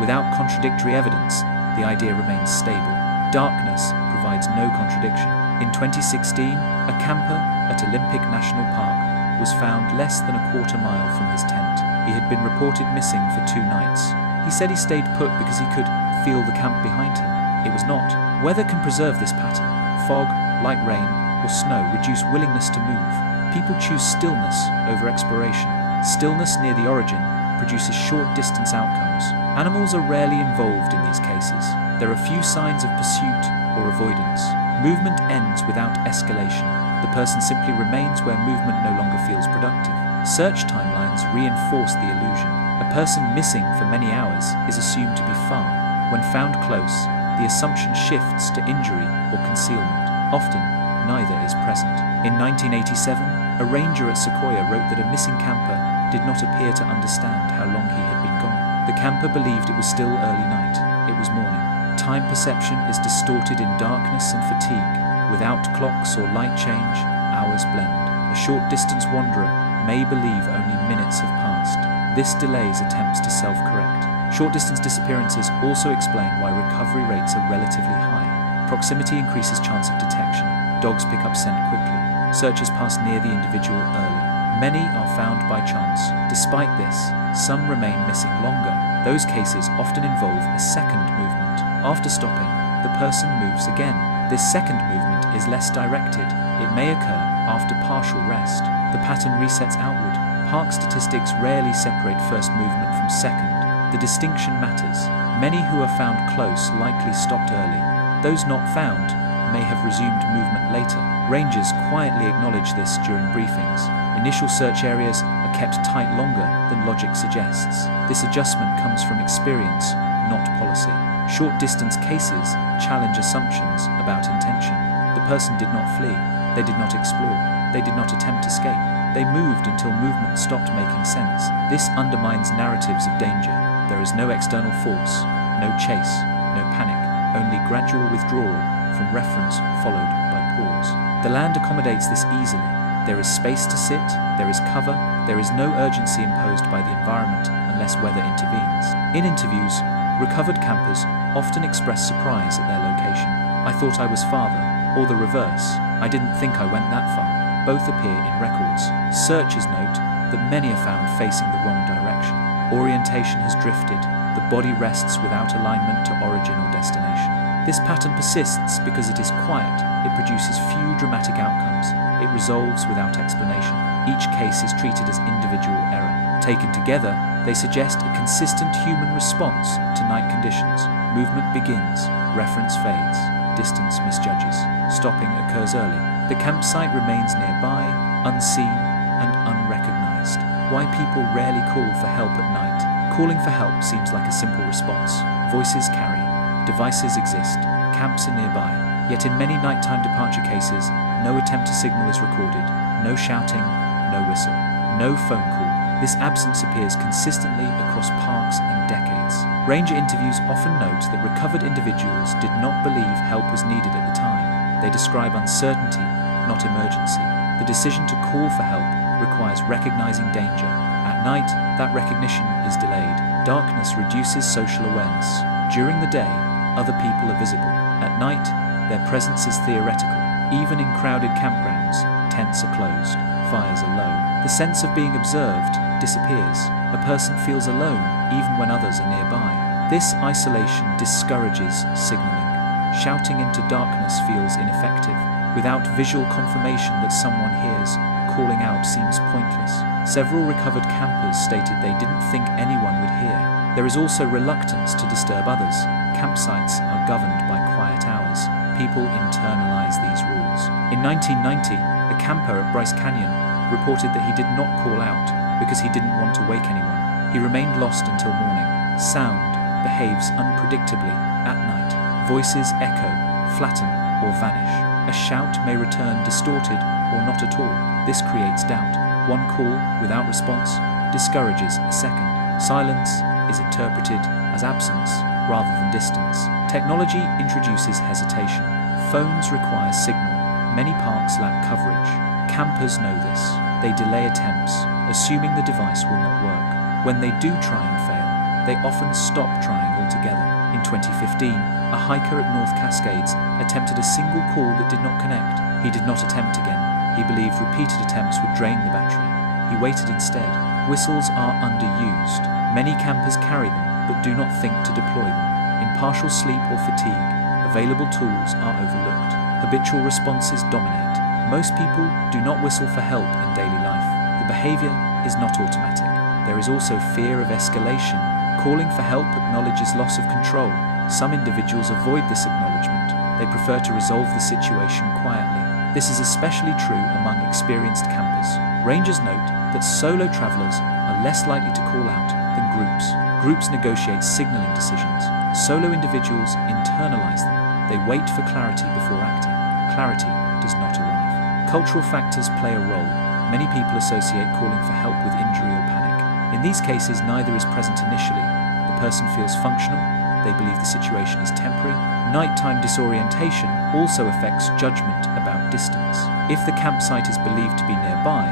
Without contradictory evidence, the idea remains stable. Darkness provides no contradiction. In 2016, a camper at Olympic National Park was found less than a quarter mile from his tent. He had been reported missing for 2 nights. He said he stayed put because he could feel the camp behind him. It was not. Weather can preserve this pattern. Fog, light rain, or snow reduce willingness to move. People choose stillness over exploration. Stillness near the origin produces short-distance outcomes. Animals are rarely involved in these cases. There are few signs of pursuit or avoidance. Movement ends without escalation. The person simply remains where movement no longer feels productive. Search timelines reinforce the illusion. A person missing for many hours is assumed to be far. When found close, the assumption shifts to injury or concealment. Often, neither is present. In 1987, a ranger at Sequoia wrote that a missing camper did not appear to understand how long he had been gone. The camper believed it was still early night. It was morning. Time perception is distorted in darkness and fatigue. Without clocks or light change, hours blend. A short-distance wanderer may believe only minutes have passed. This delays attempts to self-correct. Short-distance disappearances also explain why recovery rates are relatively high. Proximity increases chance of detection. Dogs pick up scent quickly. Searchers pass near the individual early. Many are found by chance. Despite this, some remain missing longer. Those cases often involve a second movement. After stopping, the person moves again. This second movement is less directed. It may occur after partial rest. The pattern resets outward. Park statistics rarely separate first movement from second. The distinction matters. Many who are found close likely stopped early. Those not found may have resumed movement later. Rangers quietly acknowledge this during briefings. Initial search areas are kept tight longer than logic suggests. This adjustment comes from experience, not policy. Short-distance cases challenge assumptions about intention. The person did not flee. They did not explore. They did not attempt escape. They moved until movement stopped making sense. This undermines narratives of danger. There is no external force, no chase, no panic, only gradual withdrawal from reference followed by pause. The land accommodates this easily. There is space to sit, there is cover, there is no urgency imposed by the environment unless weather intervenes. In interviews, recovered campers often express surprise at their location. I thought I was farther, or the reverse. I didn't think I went that far. Both appear in records. Searchers note that many are found facing the wrong direction. Orientation has drifted. The body rests without alignment to origin or destination. This pattern persists because it is quiet, it produces few dramatic outcomes, it resolves without explanation. Each case is treated as individual error. Taken together, they suggest a consistent human response to night conditions. Movement begins, reference fades, distance misjudges, stopping occurs early. The campsite remains nearby, unseen and unrecognized. Why people rarely call for help at night. Calling for help seems like a simple response. Voices carry, devices exist, camps are nearby. Yet in many nighttime departure cases, no attempt to signal is recorded, no shouting, no whistle, no phone call. This absence appears consistently across parks and decades. Ranger interviews often note that recovered individuals did not believe help was needed at the time. They describe uncertainty, not emergency. The decision to call for help requires recognizing danger. At night, that recognition is delayed. Darkness reduces social awareness. During the day, other people are visible. At night, their presence is theoretical. Even in crowded campgrounds, tents are closed, fires are low. The sense of being observed disappears. A person feels alone even when others are nearby. This isolation discourages signaling. Shouting into darkness feels ineffective. Without visual confirmation that someone hears, calling out seems pointless. Several recovered campers stated they didn't think anyone would hear. There is also reluctance to disturb others. Campsites are governed by quiet hours. People internalize these rules. In 1990, a camper at Bryce Canyon reported that he did not call out because he didn't want to wake anyone. He remained lost until morning. Sound behaves unpredictably at night. Voices echo, flatten, or vanish. A shout may return distorted or not at all. This creates doubt. One call without response discourages a second. Silence is interpreted as absence rather than distance. Technology introduces hesitation. Phones require signal. Many parks lack coverage. Campers know this. They delay attempts, assuming the device will not work. When they do try and fail, they often stop trying altogether. In 2015, a hiker at North Cascades attempted a single call that did not connect. He did not attempt again. He believed repeated attempts would drain the battery. He waited instead. Whistles are underused. Many campers carry them, but do not think to deploy them. In partial sleep or fatigue, available tools are overlooked. Habitual responses dominate. Most people do not whistle for help in daily life. The behavior is not automatic. There is also fear of escalation. Calling for help acknowledges loss of control. Some individuals avoid this acknowledgement. They prefer to resolve the situation quietly. This is especially true among experienced campers. Rangers note that solo travelers are less likely to call out than groups. Groups negotiate signaling decisions. Solo individuals internalize them. They wait for clarity before acting. Clarity does not arrive. Cultural factors play a role. Many people associate calling for help with injury or panic. In these cases, neither is present initially. The person feels functional. They believe the situation is temporary. Nighttime disorientation also affects judgment about distance. If the campsite is believed to be nearby,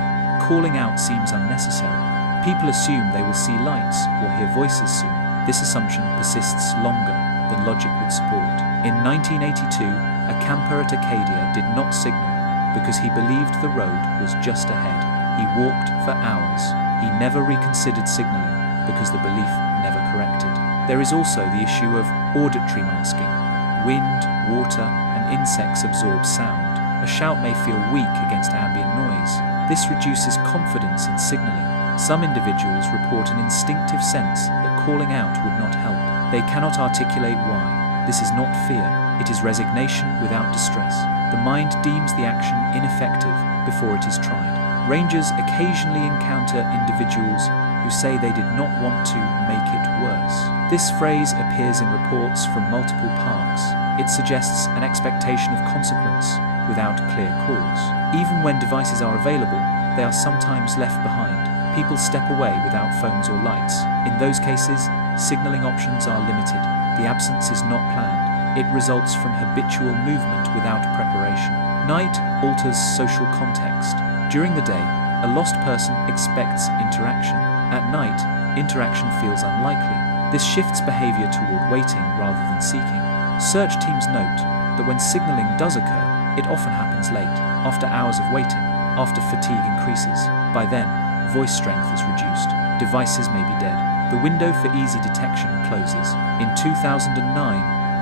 calling out seems unnecessary. People assume they will see lights or hear voices soon. This assumption persists longer than logic would support. In 1982, a camper at Acadia did not signal because he believed the road was just ahead. He walked for hours. He never reconsidered signaling because the belief never corrected. There is also the issue of auditory masking. Wind, water, and insects absorb sound. A shout may feel weak against ambient noise. This reduces confidence in signaling. Some individuals report an instinctive sense that calling out would not help. They cannot articulate why. This is not fear, it is resignation without distress. The mind deems the action ineffective before it is tried. Rangers occasionally encounter individuals who say they did not want to make it worse. This phrase appears in reports from multiple parks. It suggests an expectation of consequence without clear cause. Even when devices are available, they are sometimes left behind. People step away without phones or lights. In those cases, signaling options are limited. The absence is not planned. It results from habitual movement without preparation. Night alters social context. During the day, a lost person expects interaction. At night, interaction feels unlikely. This shifts behavior toward waiting rather than seeking. Search teams note that when signaling does occur, it often happens late, after hours of waiting, after fatigue increases. By then, voice strength is reduced. Devices may be dead. The window for easy detection closes. In 2009,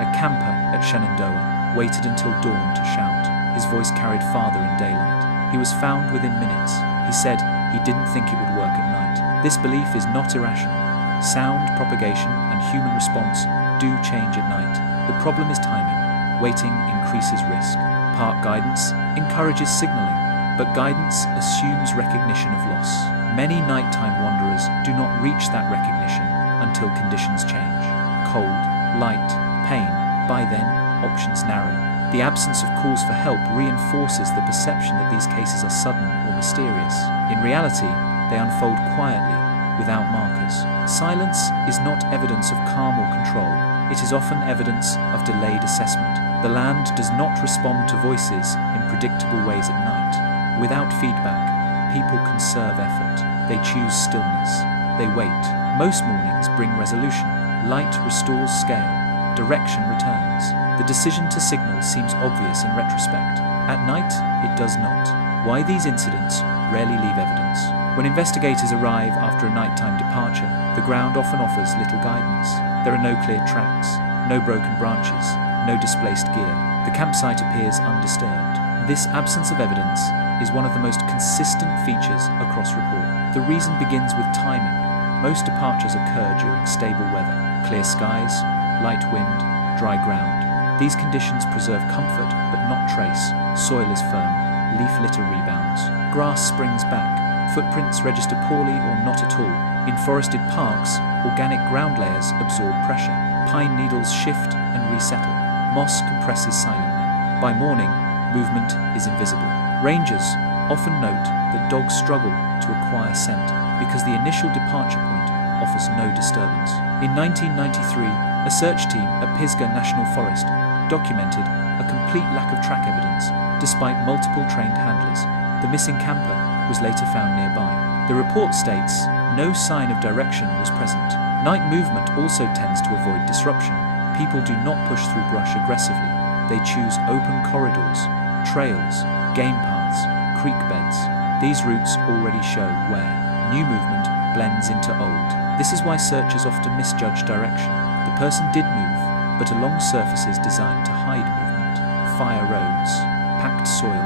a A camper at Shenandoah waited until dawn to shout. His voice carried farther in daylight. He was found within minutes. He said he didn't think it would work at night. This belief is not irrational. Sound propagation and human response do change at night. The problem is timing. Waiting increases risk. Park guidance encourages signaling, but guidance assumes recognition of loss. Many nighttime wanderers do not reach that recognition until conditions change. Cold, light, pain. By then, options narrow. The absence of calls for help reinforces the perception that these cases are sudden or mysterious. In reality, they unfold quietly, without markers. Silence is not evidence of calm or control. It is often evidence of delayed assessment. The land does not respond to voices in predictable ways at night. Without feedback, people conserve effort. They choose stillness. They wait. Most mornings bring resolution. Light restores scale. Direction returns. The decision to signal seems obvious in retrospect. At night, it does not. Why these incidents rarely leave evidence. When investigators arrive after a nighttime departure, the ground often offers little guidance. There are no clear tracks, no broken branches, no displaced gear. The campsite appears undisturbed. This absence of evidence is one of the most consistent features across report. The reason begins with timing. Most departures occur during stable weather, clear skies, light wind, dry ground. These conditions preserve comfort but not trace. Soil is firm, leaf litter rebounds, grass springs back, footprints register poorly or not at all. In forested parks, organic ground layers absorb pressure. Pine needles shift and resettle. Moss compresses silently. By morning, movement is invisible. Rangers often note that dogs struggle to acquire scent because the initial departure point offers no disturbance. In 1993, a search team at Pisgah National Forest documented a complete lack of track evidence, despite multiple trained handlers. The missing camper was later found nearby. The report states no sign of direction was present. Night movement also tends to avoid disruption. People do not push through brush aggressively. They choose open corridors, trails, game paths, creek beds. These routes already show where new movement blends into old. This is why searchers often misjudge direction. The person did move, but along surfaces designed to hide movement. Fire roads, packed soil,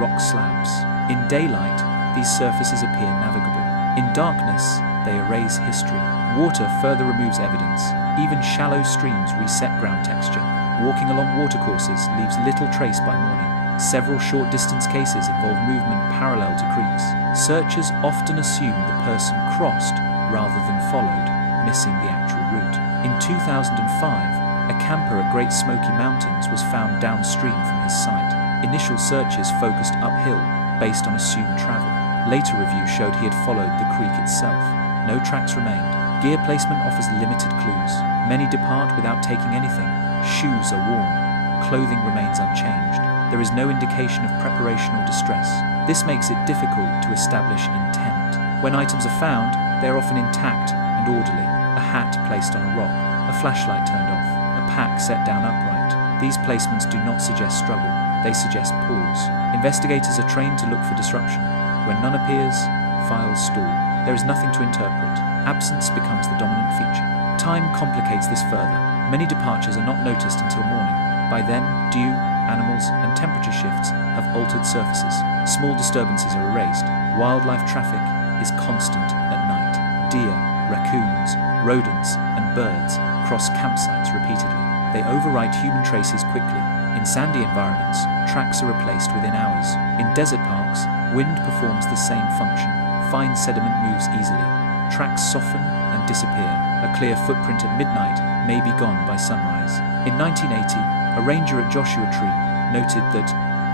rock slabs. In daylight, these surfaces appear navigable. In darkness, they erase history. Water further removes evidence. Even shallow streams reset ground texture. Walking along watercourses leaves little trace by morning. Several short-distance cases involve movement parallel to creeks. Searchers often assume the person crossed rather than followed, missing the actual route. In 2005, a camper at Great Smoky Mountains was found downstream from his site. Initial searches focused uphill, based on assumed travel. Later review showed he had followed the creek itself. No tracks remained. Gear placement offers limited clues. Many depart without taking anything. Shoes are worn. Clothing remains unchanged. There is no indication of preparation or distress. This makes it difficult to establish intent. When items are found, they are often intact and orderly. A hat placed on a rock, a flashlight turned off, a pack set down upright. These placements do not suggest struggle, they suggest pause. Investigators are trained to look for disruption. When none appears, files stall. There is nothing to interpret. Absence becomes the dominant feature. Time complicates this further. Many departures are not noticed until morning. By then, dew, animals, and temperature shifts have altered surfaces. Small disturbances are erased. Wildlife traffic is constant at night. Deer, raccoons, rodents, and birds cross campsites repeatedly. They overwrite human traces quickly. In sandy environments, tracks are replaced within hours. In desert parks, wind performs the same function. Fine sediment moves easily. Tracks soften and disappear. A clear footprint at midnight may be gone by sunrise. In 1980, a ranger at Joshua Tree noted that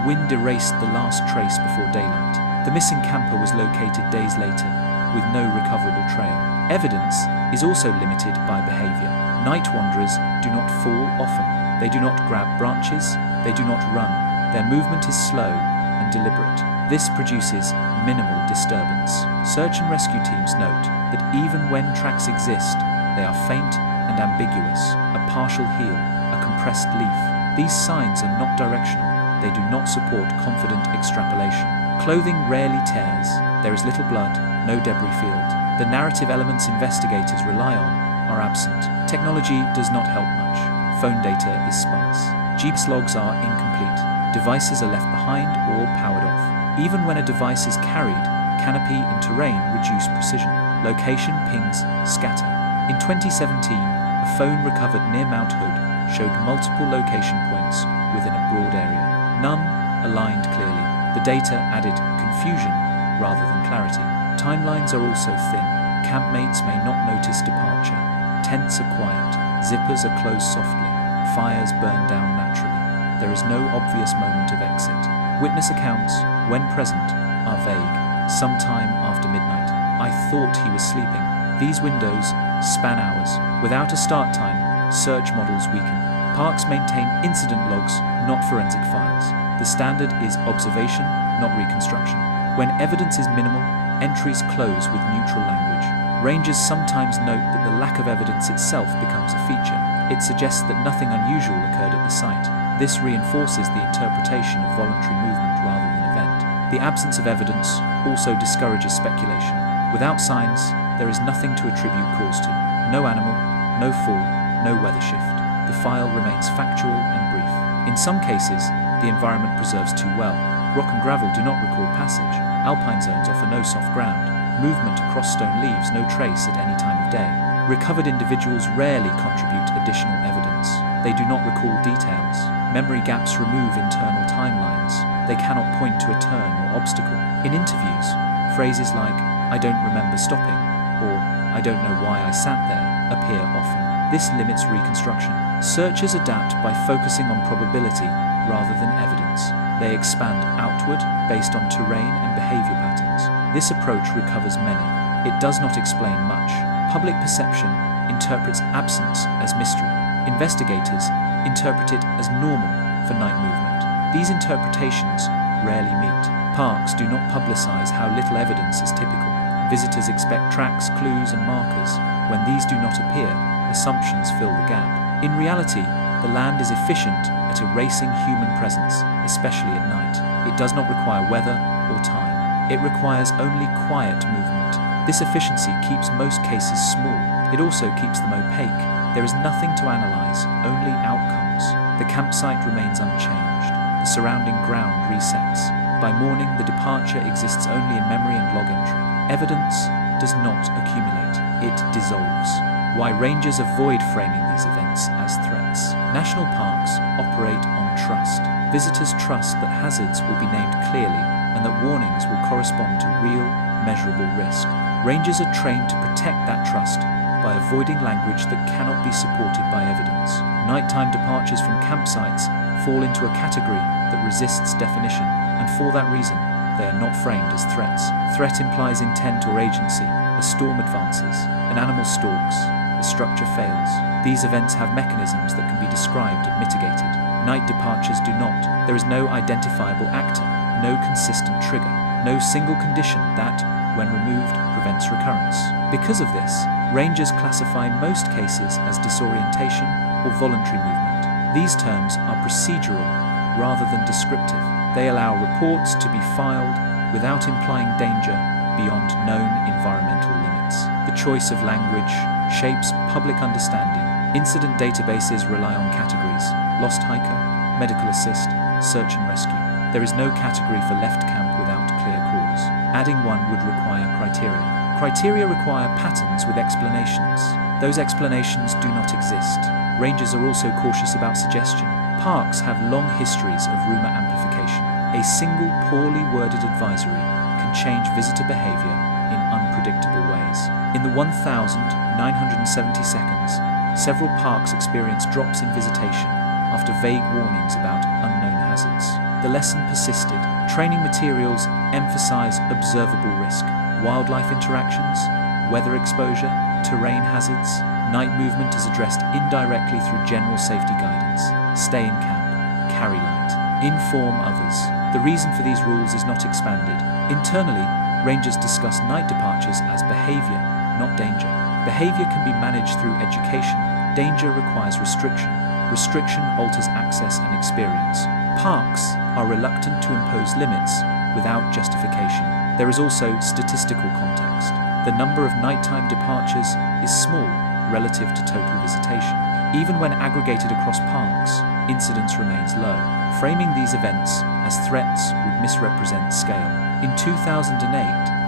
wind erased the last trace before daylight. The missing camper was located days later, with no recoverable trail. Evidence is also limited by behavior. Night wanderers do not fall often. They do not grab branches. They do not run. Their movement is slow and deliberate. This produces minimal disturbance. Search and rescue teams note that even when tracks exist, they are faint and ambiguous. A partial heel, a compressed leaf. These signs are not directional. They do not support confident extrapolation. Clothing rarely tears. There is little blood, no debris field. The narrative elements investigators rely on are absent. Technology does not help much. phone data is sparse. GPS logs are incomplete. Devices are left behind or powered off. Even when a device is carried, canopy and terrain reduce precision. Location pings scatter. In 2017, a phone recovered near Mount Hood showed multiple location points within a broad area. None aligned clearly. The data added confusion rather than clarity. Timelines are also thin. Campmates may not notice departure. Tents are quiet. Zippers are closed softly. Fires burn down naturally. There is no obvious moment of exit. Witness accounts, when present, are vague. Sometime after midnight. I thought he was sleeping. These windows span hours. Without a start time, search models weaken. Parks maintain incident logs, not forensic files. The standard is observation, not reconstruction. When evidence is minimal, entries close with neutral language. Rangers sometimes note that the lack of evidence itself becomes a feature. It suggests that nothing unusual occurred at the site. This reinforces the interpretation of voluntary movement rather than event. The absence of evidence also discourages speculation. Without signs, there is nothing to attribute cause to. No animal, no fall, no weather shift. The file remains factual and brief. In some cases, the environment preserves too well. Rock and gravel do not record passage. Alpine zones offer no soft ground. Movement across stone leaves no trace at any time of day. Recovered individuals rarely contribute additional evidence. They do not recall details. Memory gaps remove internal timelines. They cannot point to a turn or obstacle. In interviews, phrases like, "I don't remember stopping," or "I don't know why I sat there," appear often. This limits reconstruction. Searchers adapt by focusing on probability rather than evidence. They expand outward based on terrain and behavior patterns. This approach recovers many. It does not explain much. Public perception interprets absence as mystery. Investigators interpret it as normal for night movement. These interpretations rarely meet. Parks do not publicize how little evidence is typical. Visitors expect tracks, clues, and markers. When these do not appear, assumptions fill the gap. In reality, the land is efficient at erasing human presence, especially at night. It does not require weather or time. It requires only quiet movement. This efficiency keeps most cases small. It also keeps them opaque. There is nothing to analyze, only outcomes. The campsite remains unchanged. The surrounding ground resets. By morning, the departure exists only in memory and log entry. Evidence does not accumulate, it dissolves. Why rangers avoid framing these events as threats. National parks operate on trust. Visitors trust that hazards will be named clearly and that warnings will correspond to real, measurable risk. Rangers are trained to protect that trust by avoiding language that cannot be supported by evidence. Nighttime departures from campsites fall into a category that resists definition, and for that reason, they are not framed as threats. Threat implies intent or agency. A storm advances, an animal stalks, a structure fails. These events have mechanisms that can be described and mitigated. Night departures do not. There is no identifiable actor, no consistent trigger, no single condition that, when removed, prevents recurrence. Because of this, rangers classify most cases as disorientation or voluntary movement. These terms are procedural rather than descriptive. They allow reports to be filed without implying danger beyond known environmental limits. The choice of language shapes public understanding. Incident databases rely on categories: lost hiker, medical assist, search and rescue. There is no category for left camp without clear cause. Adding one would require criteria. Criteria require patterns with explanations. Those explanations do not exist. Rangers are also cautious about suggestion. Parks have long histories of rumor amplification. A single poorly worded advisory can change visitor behavior in unpredictable ways. In the 1,970 seconds, several parks experienced drops in visitation after vague warnings about unknown hazards. The lesson persisted. Training materials emphasize observable risk, wildlife interactions, weather exposure, terrain hazards. Night movement is addressed indirectly through general safety guidance. Stay in camp, carry light, inform others. The reason for these rules is not expanded. Internally, rangers discuss night departures as behavior, not danger. Behavior can be managed through education. Danger requires restriction. Restriction alters access and experience. Parks are reluctant to impose limits without justification. There is also statistical context. The number of nighttime departures is small relative to total visitation. Even when aggregated across parks, incidence remains low. Framing these events as threats would misrepresent scale. In 2008,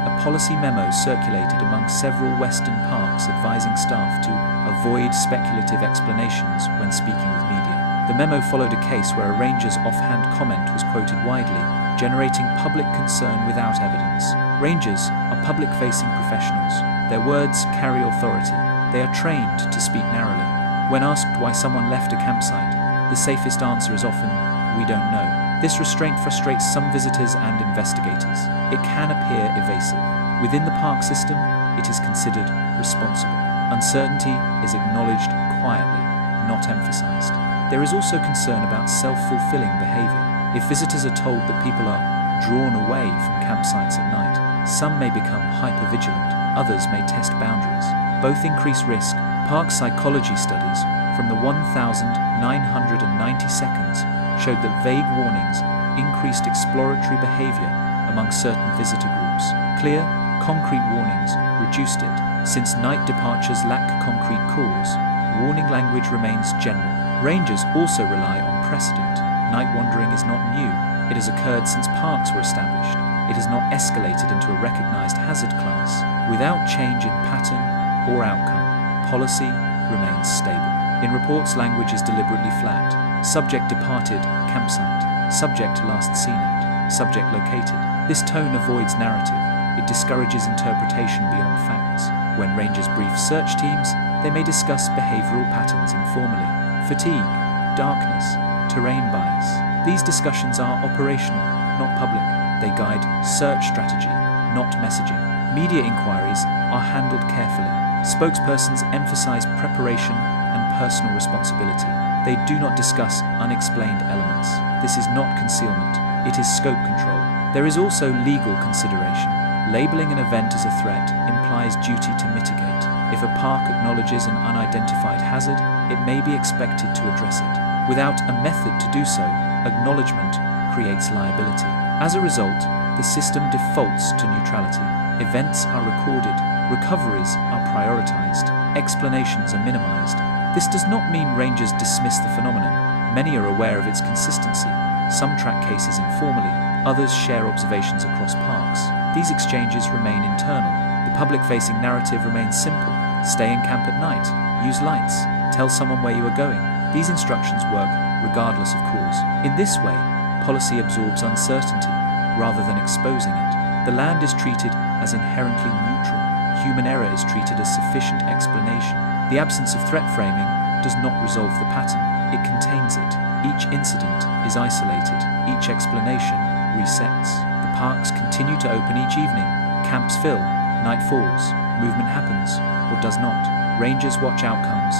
a policy memo circulated among several Western parks advising staff to avoid speculative explanations when speaking with media. The memo followed a case where a ranger's offhand comment was quoted widely, generating public concern without evidence. Rangers are public-facing professionals. Their words carry authority. They are trained to speak narrowly. When asked why someone left a campsite, the safest answer is often, "We don't know." This restraint frustrates some visitors and investigators. It can appear evasive. Within the park system, it is considered responsible. Uncertainty is acknowledged quietly, not emphasized. There is also concern about self-fulfilling behavior. If visitors are told that people are drawn away from campsites at night, some may become hypervigilant, others may test boundaries. Both increase risk. Park psychology studies from the 1,990 seconds showed that vague warnings increased exploratory behavior among certain visitor groups. Clear, concrete warnings reduced it. Since night departures lack concrete cause, warning language remains general. Rangers also rely on precedent. Night wandering is not new. It has occurred since parks were established. It has not escalated into a recognized hazard class. Without change in pattern or outcome, policy remains stable. In reports, language is deliberately flat. Subject departed, campsite. Subject last seen at. Subject located. This tone avoids narrative. It discourages interpretation beyond facts. When rangers brief search teams, they may discuss behavioral patterns informally. Fatigue, darkness, terrain bias. These discussions are operational, not public. They guide search strategy, not messaging. Media inquiries are handled carefully. Spokespersons emphasize preparation and personal responsibility. They do not discuss unexplained elements. This is not concealment, it is scope control. There is also legal consideration. Labeling an event as a threat implies duty to mitigate. If a park acknowledges an unidentified hazard, it may be expected to address it. Without a method to do so, acknowledgement creates liability. As a result, the system defaults to neutrality. Events are recorded, recoveries are prioritized, explanations are minimized. This does not mean rangers dismiss the phenomenon. Many are aware of its consistency. Some track cases informally, others share observations across parks. These exchanges remain internal. The public-facing narrative remains simple. Stay in camp at night, use lights, tell someone where you are going. These instructions work regardless of cause. In this way, policy absorbs uncertainty rather than exposing it. The land is treated as inherently neutral. Human error is treated as sufficient explanation. The absence of threat framing does not resolve the pattern. It contains it. Each incident is isolated. Each explanation resets. The parks continue to open each evening. Camps fill. Night falls. Movement happens, or does not. Rangers watch outcomes,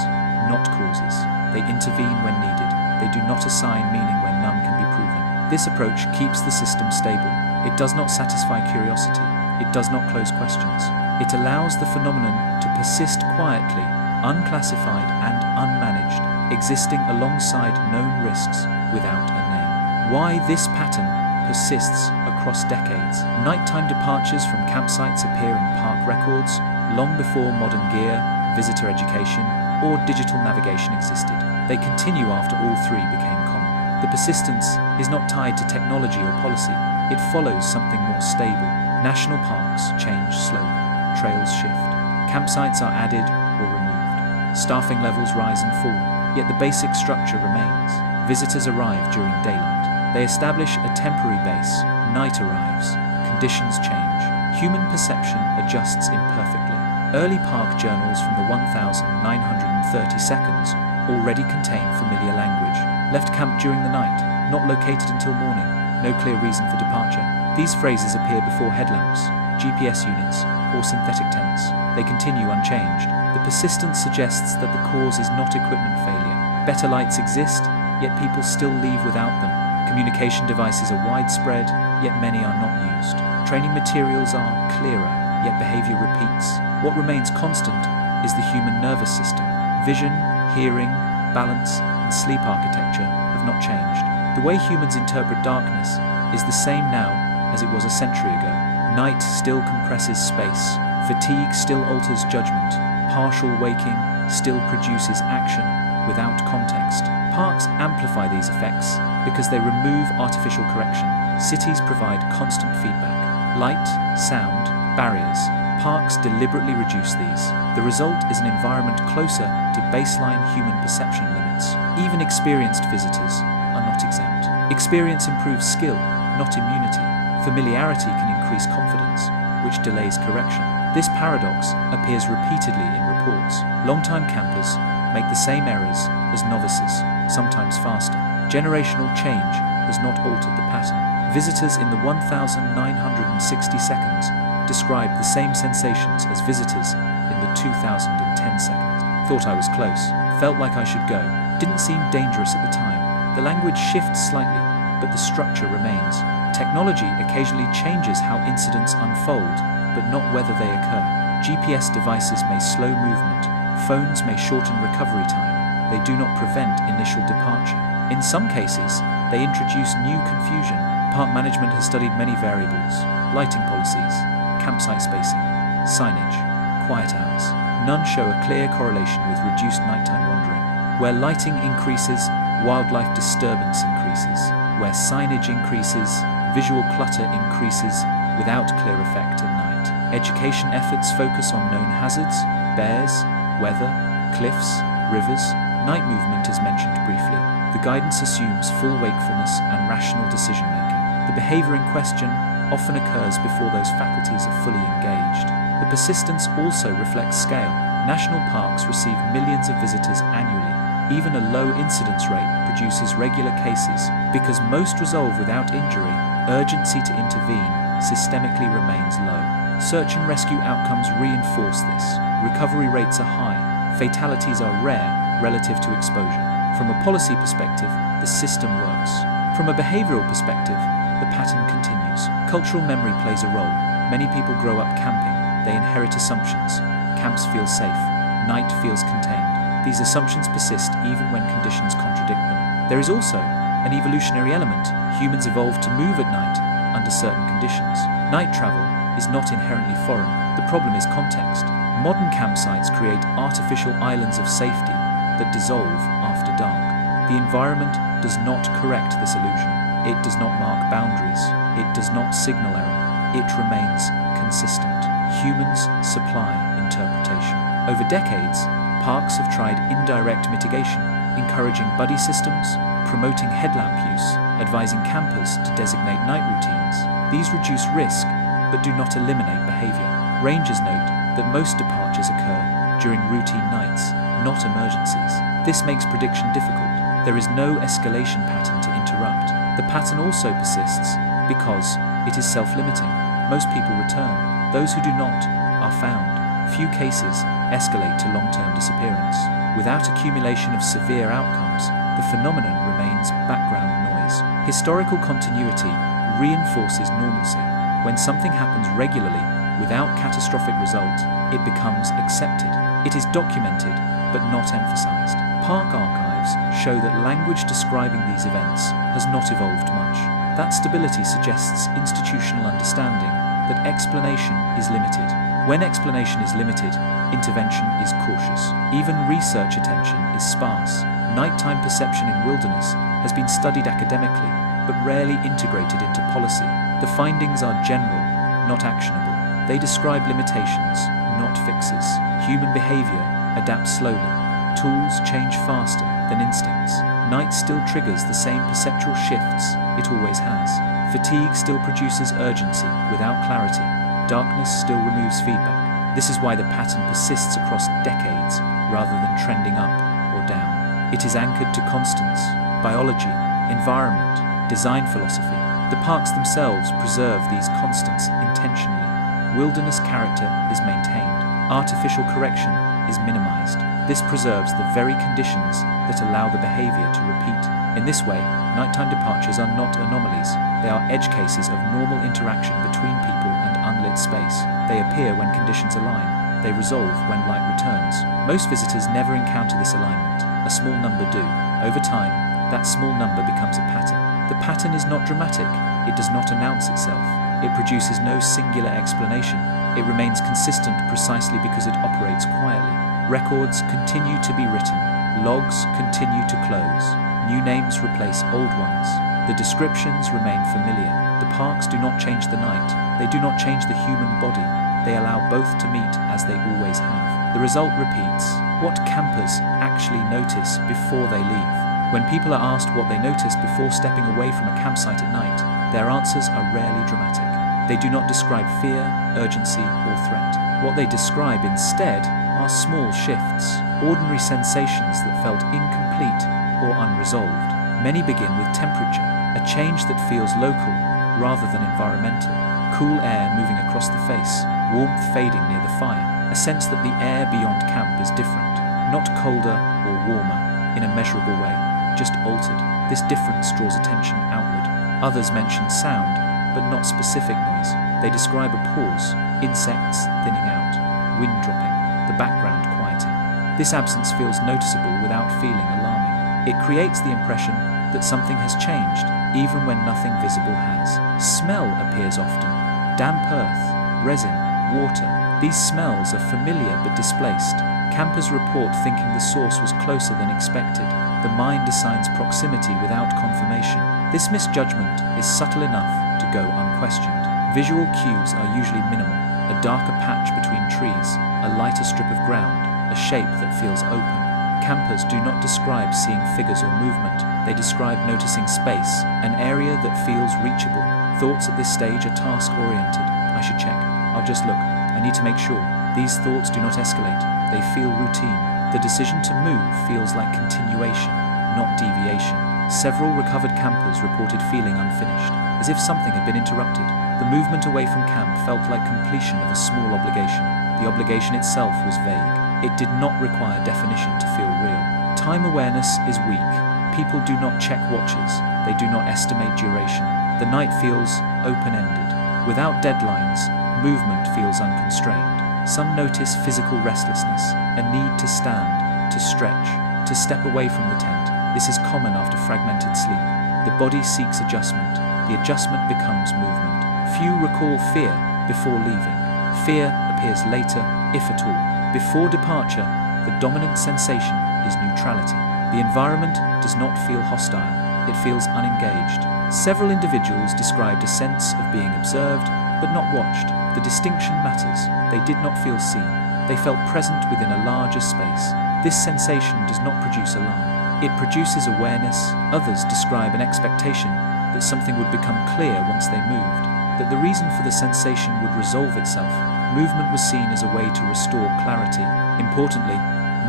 not causes. They intervene when needed. They do not assign meaning when none can be proven. This approach keeps the system stable. It does not satisfy curiosity. It does not close questions. It allows the phenomenon to persist quietly, unclassified and unmanaged, existing alongside known risks without a name. Why this pattern persists across decades. Nighttime departures from campsites appear in park records long before modern gear, visitor education, or digital navigation existed. They continue after all three became common. The persistence is not tied to technology or policy. It follows something more stable. National parks change slowly. Trails shift. Campsites are added or removed. Staffing levels rise and fall, yet the basic structure remains. Visitors arrive during daylight. They establish a temporary base. Night arrives. Conditions change. Human perception adjusts imperfectly. Early park journals from the 1,930 seconds already contain familiar language. Left camp during the night, not located until morning, no clear reason for departure. These phrases appear before headlamps, GPS units, or synthetic tents. They continue unchanged. The persistence suggests that the cause is not equipment failure. Better lights exist, yet people still leave without them. Communication devices are widespread, yet many are not used. Training materials are clearer, yet behavior repeats. What remains constant is the human nervous system. Vision, hearing, balance, and sleep architecture have not changed. The way humans interpret darkness is the same now as it was a century ago. Night still compresses space. Fatigue still alters judgment. Partial waking still produces action. without context. Parks amplify these effects because they remove artificial correction. Cities provide constant feedback. Light, sound, barriers. Parks deliberately reduce these. The result is an environment closer to baseline human perception limits. Even experienced visitors are not exempt. Experience improves skill, not immunity. Familiarity can increase confidence, which delays correction. This paradox appears repeatedly in reports. Long-time campers make the same errors as novices, sometimes faster. Generational change has not altered the pattern. Visitors in the 1,960 seconds describe the same sensations as visitors in the 2010 seconds. Thought I was close, felt like I should go, didn't seem dangerous at the time. The language shifts slightly, but the structure remains. Technology occasionally changes how incidents unfold, but not whether they occur. GPS devices may slow movement, phones may shorten recovery time. They do not prevent initial departure. In some cases, they introduce new confusion. Park management has studied many variables: lighting policies, campsite spacing, signage, quiet hours. None show a clear correlation with reduced nighttime wandering. Where lighting increases, wildlife disturbance increases. Where signage increases, visual clutter increases without clear effect at night. Education efforts focus on known hazards: bears, weather, cliffs, rivers. Night movement is mentioned briefly. The guidance assumes full wakefulness and rational decision-making. The behavior in question often occurs before those faculties are fully engaged. The persistence also reflects scale. National parks receive millions of visitors annually. Even a low incidence rate produces regular cases. Because most resolve without injury, urgency to intervene systemically remains low. Search and rescue outcomes reinforce this. Recovery rates are high. Fatalities are rare relative to exposure. From a policy perspective, the system works. From a behavioral perspective, the pattern continues. Cultural memory plays a role. Many people grow up camping. They inherit assumptions. Camps feel safe. Night feels contained. These assumptions persist even when conditions contradict them. There is also an evolutionary element. Humans evolved to move at night under certain conditions. Night travel is not inherently foreign. The problem is context. Modern campsites create artificial islands of safety that dissolve after dark. The environment does not correct this illusion. It does not mark boundaries. It does not signal error. It remains consistent. Humans supply interpretation. Over decades, parks have tried indirect mitigation, encouraging buddy systems, promoting headlamp use, advising campers to designate night routines. These reduce risk, but do not eliminate behavior. Rangers note that most departures occur during routine nights, not emergencies. This makes prediction difficult. There is no escalation pattern to interrupt. The pattern also persists because it is self-limiting. Most people return. Those who do not are found. Few cases escalate to long-term disappearance. Without accumulation of severe outcomes, the phenomenon remains background noise. Historical continuity reinforces normalcy. When something happens regularly, without catastrophic result, it becomes accepted. It is documented, but not emphasized. Park archives show that language describing these events has not evolved much. That stability suggests institutional understanding, that explanation is limited. When explanation is limited, intervention is cautious. Even research attention is sparse. Nighttime perception in wilderness has been studied academically, but rarely integrated into policy. The findings are general, not actionable. They describe limitations, not fixes. Human behavior adapts slowly. Tools change faster than instincts. Night still triggers the same perceptual shifts it always has. Fatigue still produces urgency without clarity. Darkness still removes feedback. This is why the pattern persists across decades rather than trending up or down. It is anchored to constants: biology, environment, design philosophy. The parks themselves preserve these constants intentionally. Wilderness character is maintained. Artificial correction is minimized. This preserves the very conditions that allow the behavior to repeat. In this way, nighttime departures are not anomalies. They are edge cases of normal interaction between people and unlit space. They appear when conditions align. They resolve when light returns. Most visitors never encounter this alignment. A small number do. Over time, that small number becomes a pattern. The pattern is not dramatic. It does not announce itself. It produces no singular explanation. It remains consistent precisely because it operates quietly. Records continue to be written. Logs continue to close. New names replace old ones. The descriptions remain familiar. The parks do not change the night. They do not change the human body. They allow both to meet as they always have. The result repeats. What campers actually notice before they leave? When people are asked what they noticed before stepping away from a campsite at night, their answers are rarely dramatic. They do not describe fear, urgency, or threat. What they describe instead are small shifts, ordinary sensations that felt incomplete or unresolved. Many begin with temperature, a change that feels local rather than environmental. Cool air moving across the face, warmth fading near the fire, a sense that the air beyond camp is different, not colder or warmer in a measurable way, just altered. This difference draws attention outward. Others mention sound, but not specific noise. They describe a pause, insects thinning out, wind dropping, the background quieting. This absence feels noticeable without feeling alarming. It creates the impression that something has changed, even when nothing visible has. Smell appears often. Damp earth, resin, water. These smells are familiar but displaced. Campers report thinking the source was closer than expected. The mind assigns proximity without confirmation. This misjudgment is subtle enough to go unquestioned. Visual cues are usually minimal. A darker patch between trees, a lighter strip of ground, a shape that feels open. Campers do not describe seeing figures or movement. They describe noticing space, an area that feels reachable. Thoughts at this stage are task-oriented. I should check. I'll just look. I need to make sure. These thoughts do not escalate. They feel routine. The decision to move feels like continuation, not deviation. Several recovered campers reported feeling unfinished, as if something had been interrupted. The movement away from camp felt like completion of a small obligation. The obligation itself was vague. It did not require definition to feel real. Time awareness is weak. People do not check watches. They do not estimate duration. The night feels open-ended. Without deadlines, movement feels unconstrained. Some notice physical restlessness, a need to stand, to stretch, to step away from the tent. This is common after fragmented sleep. The body seeks adjustment. The adjustment becomes movement. Few recall fear before leaving. Fear appears later, if at all. Before departure, the dominant sensation is neutrality. The environment does not feel hostile. It feels unengaged. Several individuals described a sense of being observed, but not watched. The distinction matters. They did not feel seen. They felt present within a larger space. This sensation does not produce alarm. It produces awareness. Others describe an expectation that something would become clear once they moved, that the reason for the sensation would resolve itself. Movement was seen as a way to restore clarity. Importantly,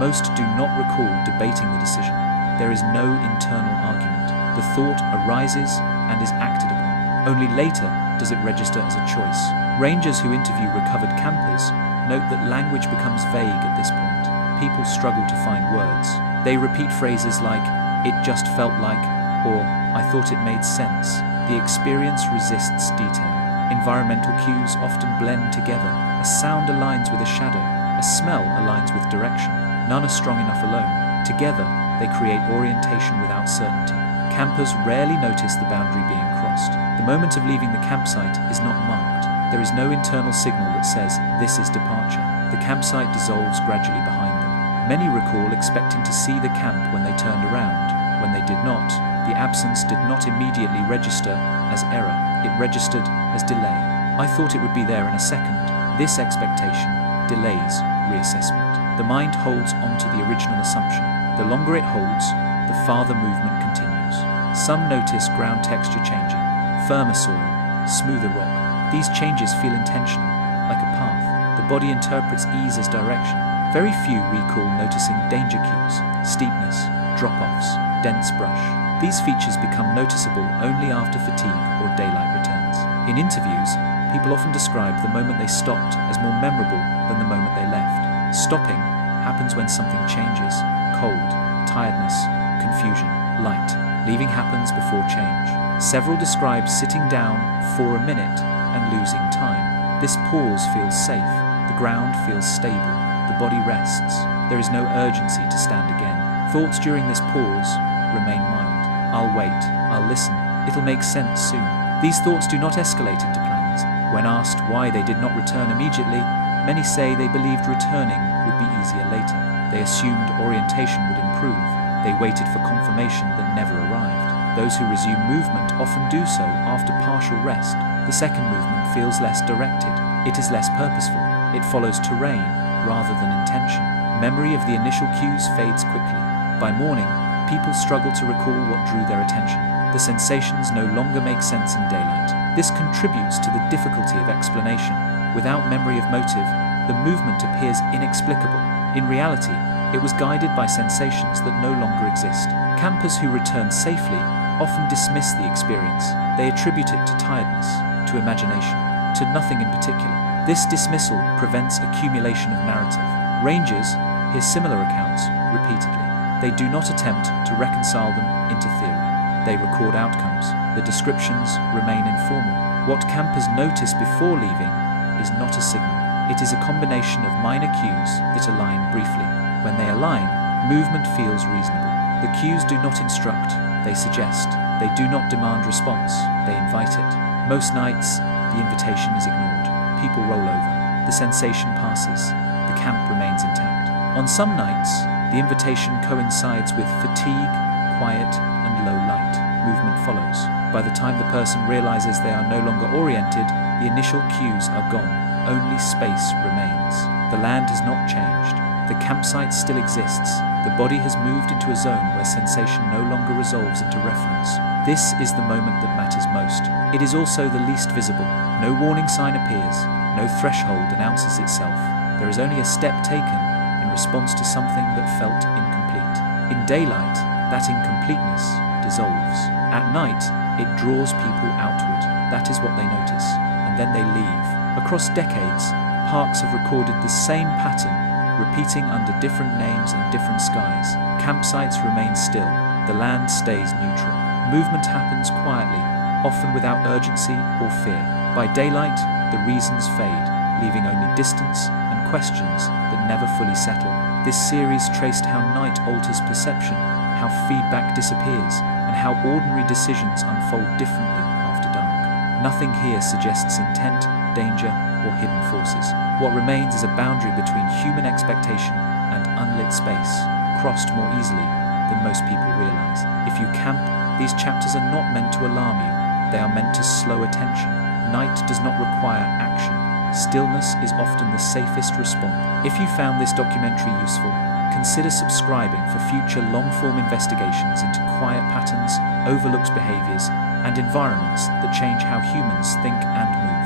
most do not recall debating the decision. There is no internal argument. The thought arises and is acted upon. Only later does it register as a choice. Rangers who interview recovered campers note that language becomes vague at this point. People struggle to find words. They repeat phrases like, "It just felt like," or "I thought it made sense." The experience resists detail. Environmental cues often blend together. A sound aligns with a shadow. A smell aligns with direction. None are strong enough alone. Together, they create orientation without certainty. Campers rarely notice the boundary being crossed. The moment of leaving the campsite is not marked. There is no internal signal that says, "This is departure." The campsite dissolves gradually behind them. Many recall expecting to see the camp when they turned around. When they did not, the absence did not immediately register as error. It registered as delay. I thought it would be there in a second. This expectation delays reassessment. The mind holds onto the original assumption. The longer it holds, the farther movement continues. Some notice ground texture changing, firmer soil, smoother rock. These changes feel intentional, like a path. The body interprets ease as direction. Very few recall noticing danger cues, steepness, drop-offs, dense brush. These features become noticeable only after fatigue or daylight returns. In interviews, people often describe the moment they stopped as more memorable than the moment they left. Stopping happens when something changes: cold, tiredness, confusion, light. Leaving happens before change. Several describe sitting down for a minute and losing time. This pause feels safe. The ground feels stable. The body rests. There is no urgency to stand again. Thoughts during this pause remain mild. I'll wait. I'll listen. It'll make sense soon. These thoughts do not escalate into plans. When asked why they did not return immediately, Many say they believed returning would be easier later. They assumed orientation would improve. They waited for confirmation that never arrived. Those who resume movement often do so after partial rest. The second movement feels less directed. It is less purposeful. It follows terrain rather than intention. Memory of the initial cues fades quickly. By morning, people struggle to recall what drew their attention. The sensations no longer make sense in daylight. This contributes to the difficulty of explanation. Without memory of motive, the movement appears inexplicable. In reality, it was guided by sensations that no longer exist. Campers who return safely often dismiss the experience. They attribute it to tiredness, to imagination, to nothing in particular. This dismissal prevents accumulation of narrative. Rangers hear similar accounts repeatedly. They do not attempt to reconcile them into theory. They record outcomes. The descriptions remain informal. What campers notice before leaving is not a signal. It is a combination of minor cues that align briefly. When they align, movement feels reasonable. The cues do not instruct, they suggest. They do not demand response, they invite it. Most nights, the invitation is ignored. People roll over. The sensation passes. The camp remains intact. On some nights, the invitation coincides with fatigue, quiet, and low light. Movement follows. By the time the person realizes they are no longer oriented, the initial cues are gone. Only space remains. The land has not changed. The campsite still exists. The body has moved into a zone where sensation no longer resolves into reference. This is the moment that matters most. It is also the least visible. No warning sign appears. No threshold announces itself. There is only a step taken in response to something that felt incomplete. In daylight, that incompleteness dissolves. At night, it draws people outward. That is what they notice. And then they leave. Across decades, parks have recorded the same pattern, repeating under different names and different skies. Campsites remain still. The land stays neutral. Movement happens quietly, often without urgency or fear. By daylight, the reasons fade, leaving only distance and questions that never fully settle. This series traced how night alters perception, how feedback disappears, and how ordinary decisions unfold differently after dark. Nothing here suggests intent, danger, or hidden forces. What remains is a boundary between human expectation and unlit space, crossed more easily than most people realize. If you camp, these chapters are not meant to alarm you. They are meant to slow attention. Night does not require action. Stillness is often the safest response. If you found this documentary useful, consider subscribing for future long-form investigations into quiet patterns, overlooked behaviors, and environments that change how humans think and move.